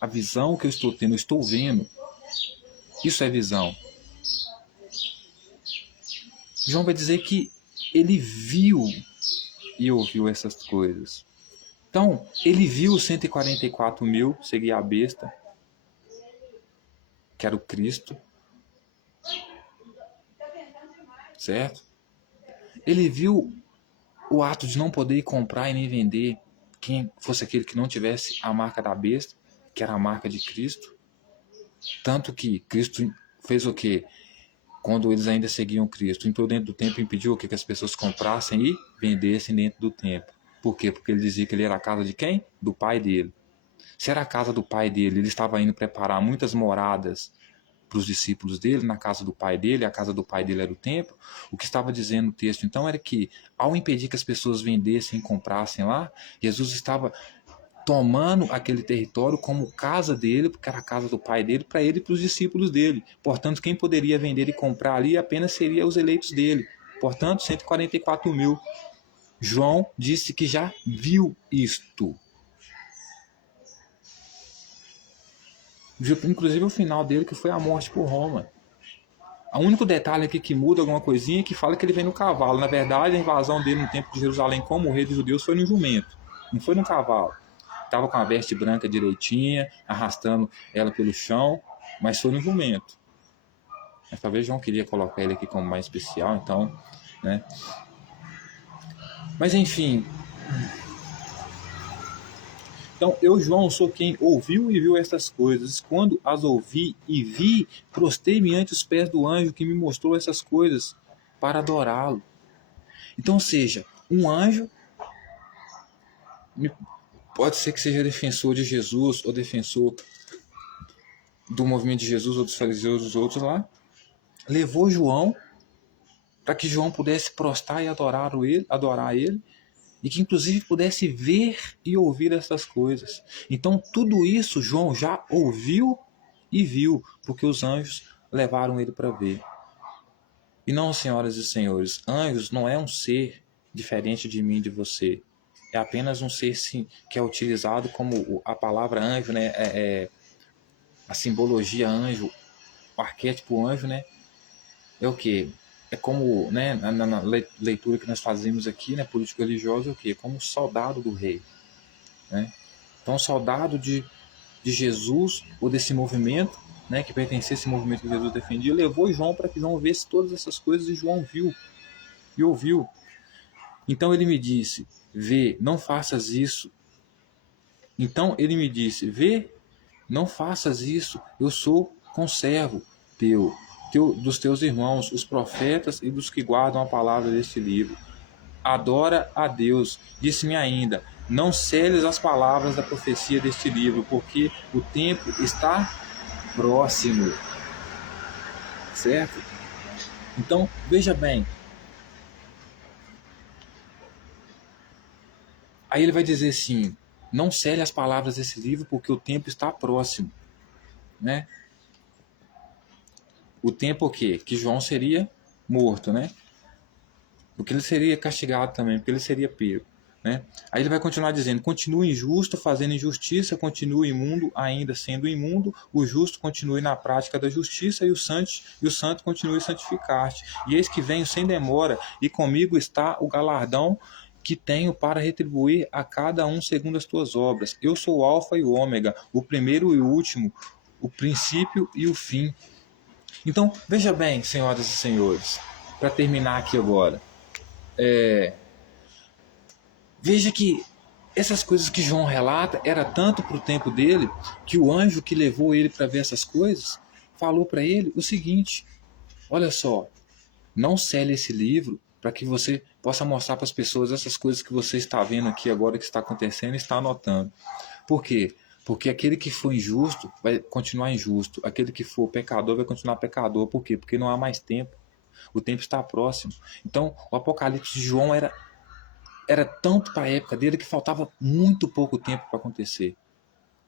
A visão que eu estou tendo, eu estou vendo. Isso é visão. João vai dizer que ele viu e ouviu essas coisas. Então, ele viu os 144 mil seguir a besta, que era o Cristo. Certo? Ele viu o ato de não poder comprar e nem vender quem fosse aquele que não tivesse a marca da besta, que era a marca de Cristo. Tanto que Cristo fez o quê? Quando eles ainda seguiam Cristo, entrou dentro do templo e impediu que as pessoas comprassem e vendessem dentro do templo. Por quê? Porque ele dizia que ele era a casa de quem? Do pai dele. Se era a casa do pai dele, ele estava indo preparar muitas moradas para os discípulos dele, na casa do pai dele, a casa do pai dele era o templo. O que estava dizendo o texto então era que, ao impedir que as pessoas vendessem e comprassem lá, Jesus estava tomando aquele território como casa dele, porque era a casa do pai dele, para ele e para os discípulos dele. Portanto, quem poderia vender e comprar ali apenas seria os eleitos dele. Portanto, 144 mil. João disse que já viu isto. inclusive o final dele, que foi a morte por Roma. O único detalhe aqui que muda alguma coisinha é que fala que ele vem no cavalo. Na verdade, a invasão dele no templo de Jerusalém como rei dos judeus foi no jumento, não foi no cavalo. Estava com a veste branca direitinha, arrastando ela pelo chão, mas foi no jumento. Mas talvez João queria colocar ele aqui como mais especial, então, né? Mas enfim. Então, eu, João, sou quem ouviu e viu estas coisas. Quando as ouvi e vi, prostei-me ante os pés do anjo que me mostrou essas coisas para adorá-lo. Então, seja, um anjo pode ser que seja defensor de Jesus ou defensor do movimento de Jesus ou dos fariseus, dos outros lá, levou João para que João pudesse prostrar e adorar ele, e que inclusive pudesse ver e ouvir essas coisas. Então tudo isso João já ouviu e viu, porque os anjos levaram ele para ver. E não, senhoras e senhores, anjos não é um ser diferente de mim e de você. É apenas um ser, sim, que é utilizado como a palavra anjo, né? A simbologia anjo, o arquétipo anjo, né? É o quê? É como, né, na leitura que nós fazemos aqui, né, político-religiosa, é o quê? Como soldado do rei, né? Então, soldado de Jesus, ou desse movimento, né, que pertencia a esse movimento que Jesus defendia, levou João para que João visse todas essas coisas, e João viu e ouviu. Então ele me disse, vê, não faças isso. Então ele me disse, vê, não faças isso, eu sou conservo dos teus irmãos, os profetas e dos que guardam a palavra deste livro. Adora a Deus. Disse-me ainda, não seles as palavras da profecia deste livro, porque o tempo está próximo. Certo? Então, veja bem. Aí ele vai dizer assim, não cele as palavras desse livro, porque o tempo está próximo. Né? O tempo o quê? Que João seria morto, né? Porque ele seria castigado também, porque ele seria pego. Né? Aí ele vai continuar dizendo, continue injusto, fazendo injustiça, continue imundo, ainda sendo imundo, o justo continue na prática da justiça, e o santo continue santificar-te. E eis que venho sem demora, e comigo está o galardão que tenho para retribuir a cada um segundo as tuas obras. Eu sou o alfa e o ômega, o primeiro e o último, o princípio e o fim. Então, veja bem, senhoras e senhores, para terminar aqui agora, veja que essas coisas que João relata era tanto para o tempo dele, que o anjo que levou ele para ver essas coisas falou para ele o seguinte, olha só, não cele esse livro para que você possa mostrar para as pessoas essas coisas que você está vendo aqui agora, que está acontecendo e está anotando. Por quê? Porque aquele que for injusto vai continuar injusto, aquele que for pecador vai continuar pecador. Por quê? Porque não há mais tempo, o tempo está próximo. Então o Apocalipse de João era tanto para a época dele que faltava muito pouco tempo para acontecer.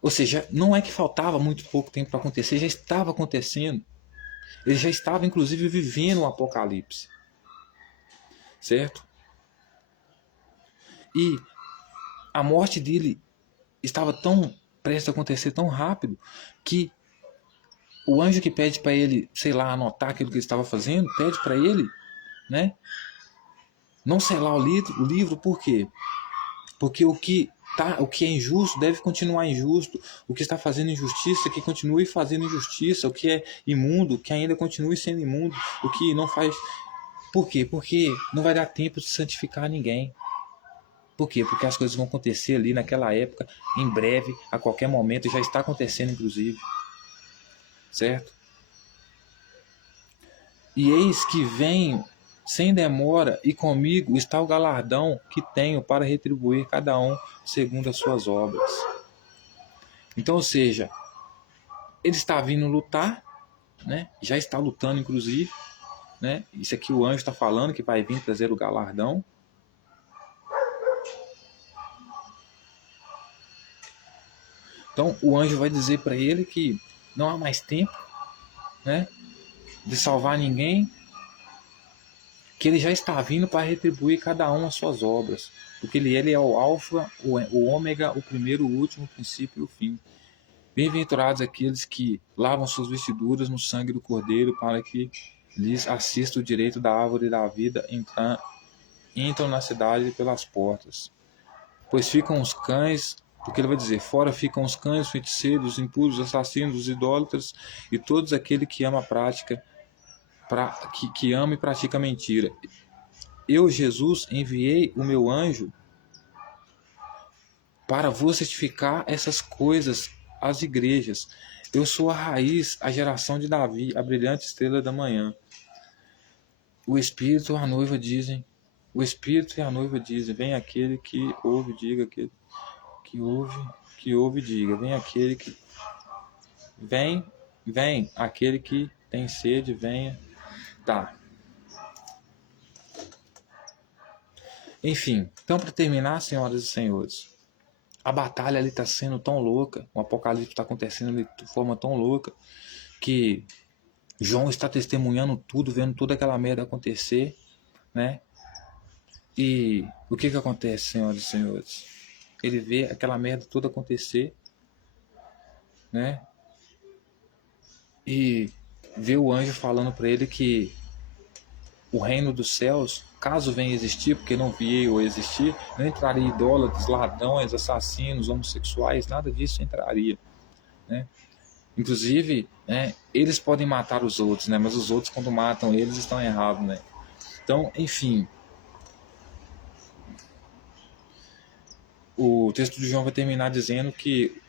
Ou seja, não é que faltava muito pouco tempo para acontecer, já estava acontecendo. Ele já estava, inclusive, vivendo o Apocalipse. Certo? E a morte dele estava tão prestes a acontecer tão rápido que o anjo que pede para ele, sei lá, anotar aquilo que ele estava fazendo, pede para ele, né, não selar o livro, por quê? Porque o que é injusto deve continuar injusto, o que está fazendo injustiça, que continue fazendo injustiça, o que é imundo, que ainda continue sendo imundo, o que não faz... Por quê? Porque não vai dar tempo de santificar ninguém. Por quê? Porque as coisas vão acontecer ali naquela época, em breve, a qualquer momento, já está acontecendo inclusive. Certo? E eis que venho sem demora, e comigo está o galardão que tenho para retribuir cada um segundo as suas obras. Então, ou seja, ele está vindo lutar, né? Já está lutando inclusive, né? Isso aqui o anjo está falando, que vai vir trazer o galardão. Então o anjo vai dizer para ele que não há mais tempo, né, de salvar ninguém, que ele já está vindo para retribuir cada um as suas obras, porque ele é o alfa, o ômega, o primeiro, o último, o princípio e o fim. Bem-aventurados aqueles que lavam suas vestiduras no sangue do Cordeiro, para que lhes assista o direito da árvore da vida, entram na cidade pelas portas. Pois ficam os cães, porque ele vai dizer, fora ficam os cães, feiticeiros, os impuros, os assassinos, os idólatras e todos aquele que ama a prática, que ama e pratica mentira. Eu, Jesus, enviei o meu anjo para vos certificar essas coisas às igrejas. Eu sou a raiz, a geração de Davi, a brilhante estrela da manhã. O Espírito e a noiva dizem, vem aquele que ouve, diga aquele que ouve, diga, vem aquele que vem aquele que tem sede, venha. Tá. Enfim, então para terminar, senhoras e senhores, a batalha ali está sendo tão louca, o apocalipse está acontecendo ali de forma tão louca, que João está testemunhando tudo, vendo toda aquela merda acontecer, né? E o que acontece, senhoras e senhores? Ele vê aquela merda toda acontecer, né? E vê o anjo falando para ele que o reino dos céus, caso venha existir, porque não veio existir, não entraria idólatras, ladrões, assassinos, homossexuais, nada disso entraria, né? Inclusive, né, eles podem matar os outros, né? Mas os outros, quando matam eles, estão errados, né? Então, enfim, o texto de João vai terminar dizendo que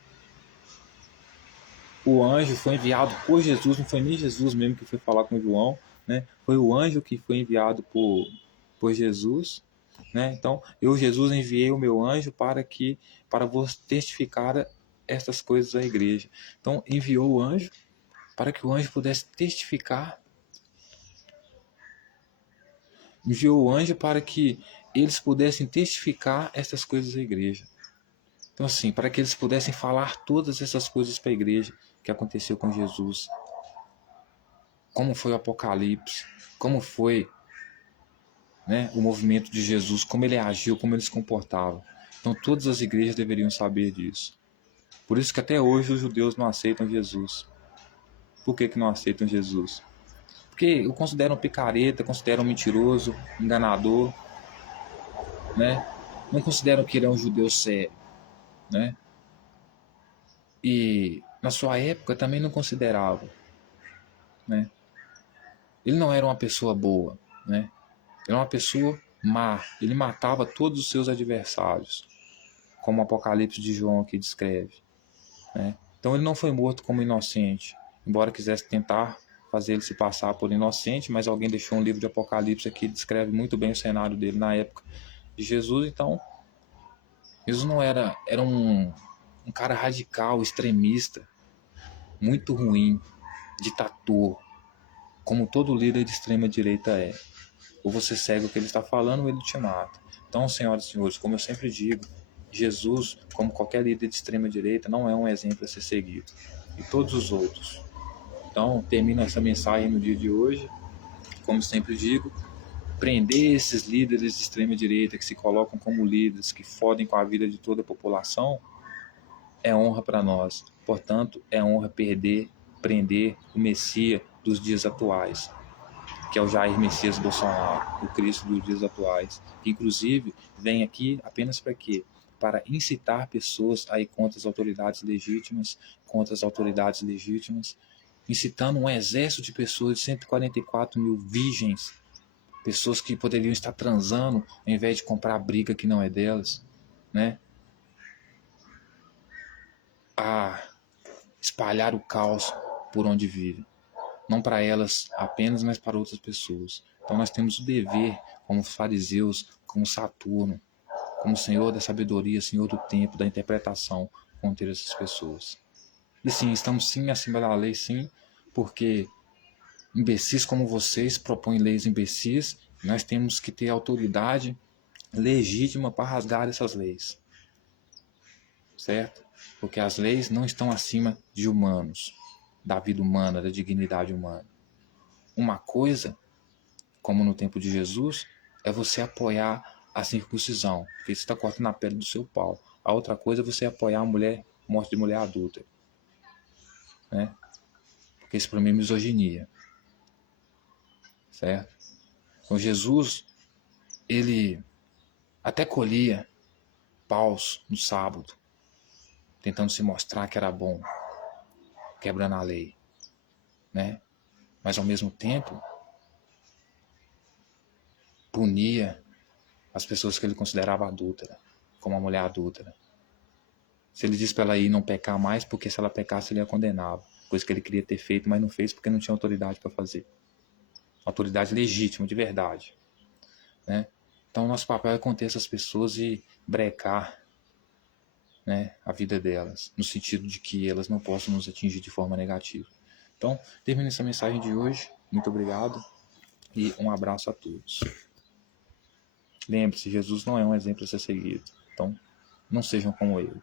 o anjo foi enviado por Jesus, não foi nem Jesus mesmo que foi falar com João, né? Foi o anjo que foi enviado por Jesus, né? Então, eu, Jesus, enviei o meu anjo para vos testificar estas coisas à igreja. Então, enviou o anjo para que o anjo pudesse testificar, enviou o anjo para que eles pudessem testificar estas coisas à igreja. Então, assim, para que eles pudessem falar todas essas coisas para a igreja que aconteceu com Jesus. Como foi o Apocalipse, como foi, né, o movimento de Jesus, como ele agiu, como ele se comportava. Então, todas as igrejas deveriam saber disso. Por isso que até hoje os judeus não aceitam Jesus. Por que não aceitam Jesus? Porque o consideram picareta, consideram mentiroso, enganador, né? Não consideram que ele é um judeu sério, né? E na sua época também não consideravam, né? Ele não era uma pessoa boa, né? Ele era uma pessoa má. Ele matava todos os seus adversários, como o Apocalipse de João aqui descreve, né? Então ele não foi morto como inocente, embora quisesse tentar fazer ele se passar por inocente, mas alguém deixou um livro de Apocalipse aqui que descreve muito bem o cenário dele na época de Jesus. Então Jesus não era um cara radical, extremista, muito ruim, ditador, como todo líder de extrema direita é. Ou você segue o que ele está falando ou ele te mata. Então, senhoras e senhores, como eu sempre digo, Jesus, como qualquer líder de extrema direita, não é um exemplo a ser seguido. E todos os outros. Então, termino essa mensagem no dia de hoje. Como sempre digo, prender esses líderes de extrema direita que se colocam como líderes, que fodem com a vida de toda a população, é honra para nós. Portanto, é honra prender o Messias dos dias atuais, que é o Jair Messias Bolsonaro, o Cristo dos dias atuais, que inclusive vem aqui apenas para quê? Para incitar pessoas a ir contra as autoridades legítimas, incitando um exército de pessoas, de 144 mil virgens, pessoas que poderiam estar transando ao invés de comprar a briga que não é delas, né? A espalhar o caos por onde vivem. Não para elas apenas, mas para outras pessoas. Então nós temos o dever, como fariseus, como Saturno, como Senhor da sabedoria, Senhor do tempo, da interpretação, conter essas pessoas. E sim, estamos sim acima da lei, sim, porque imbecis como vocês propõem leis imbecis, nós temos que ter autoridade legítima para rasgar essas leis, certo? Porque as leis não estão acima de humanos, da vida humana, da dignidade humana. Uma coisa, como no tempo de Jesus, é você apoiar a circuncisão, porque você está cortando a pele do seu pau. A outra coisa é você apoiar a morte de mulher adulta. né? Porque isso para mim é misoginia, certo? Então Jesus, ele até colhia paus no sábado, tentando se mostrar que era bom, quebrando a lei, né? Mas ao mesmo tempo punia as pessoas que ele considerava adúltera, como a mulher adúltera. Se ele diz para ela ir não pecar mais, porque se ela pecasse ele ia condená-la, coisa que ele queria ter feito, mas não fez porque não tinha autoridade para fazer. Autoridade legítima, de verdade, né? Então nosso papel é conter essas pessoas e brecar, né, a vida delas, no sentido de que elas não possam nos atingir de forma negativa. Então, termino essa mensagem de hoje. Muito obrigado e um abraço a todos. Lembre-se, Jesus não é um exemplo a ser seguido. Então, não sejam como ele.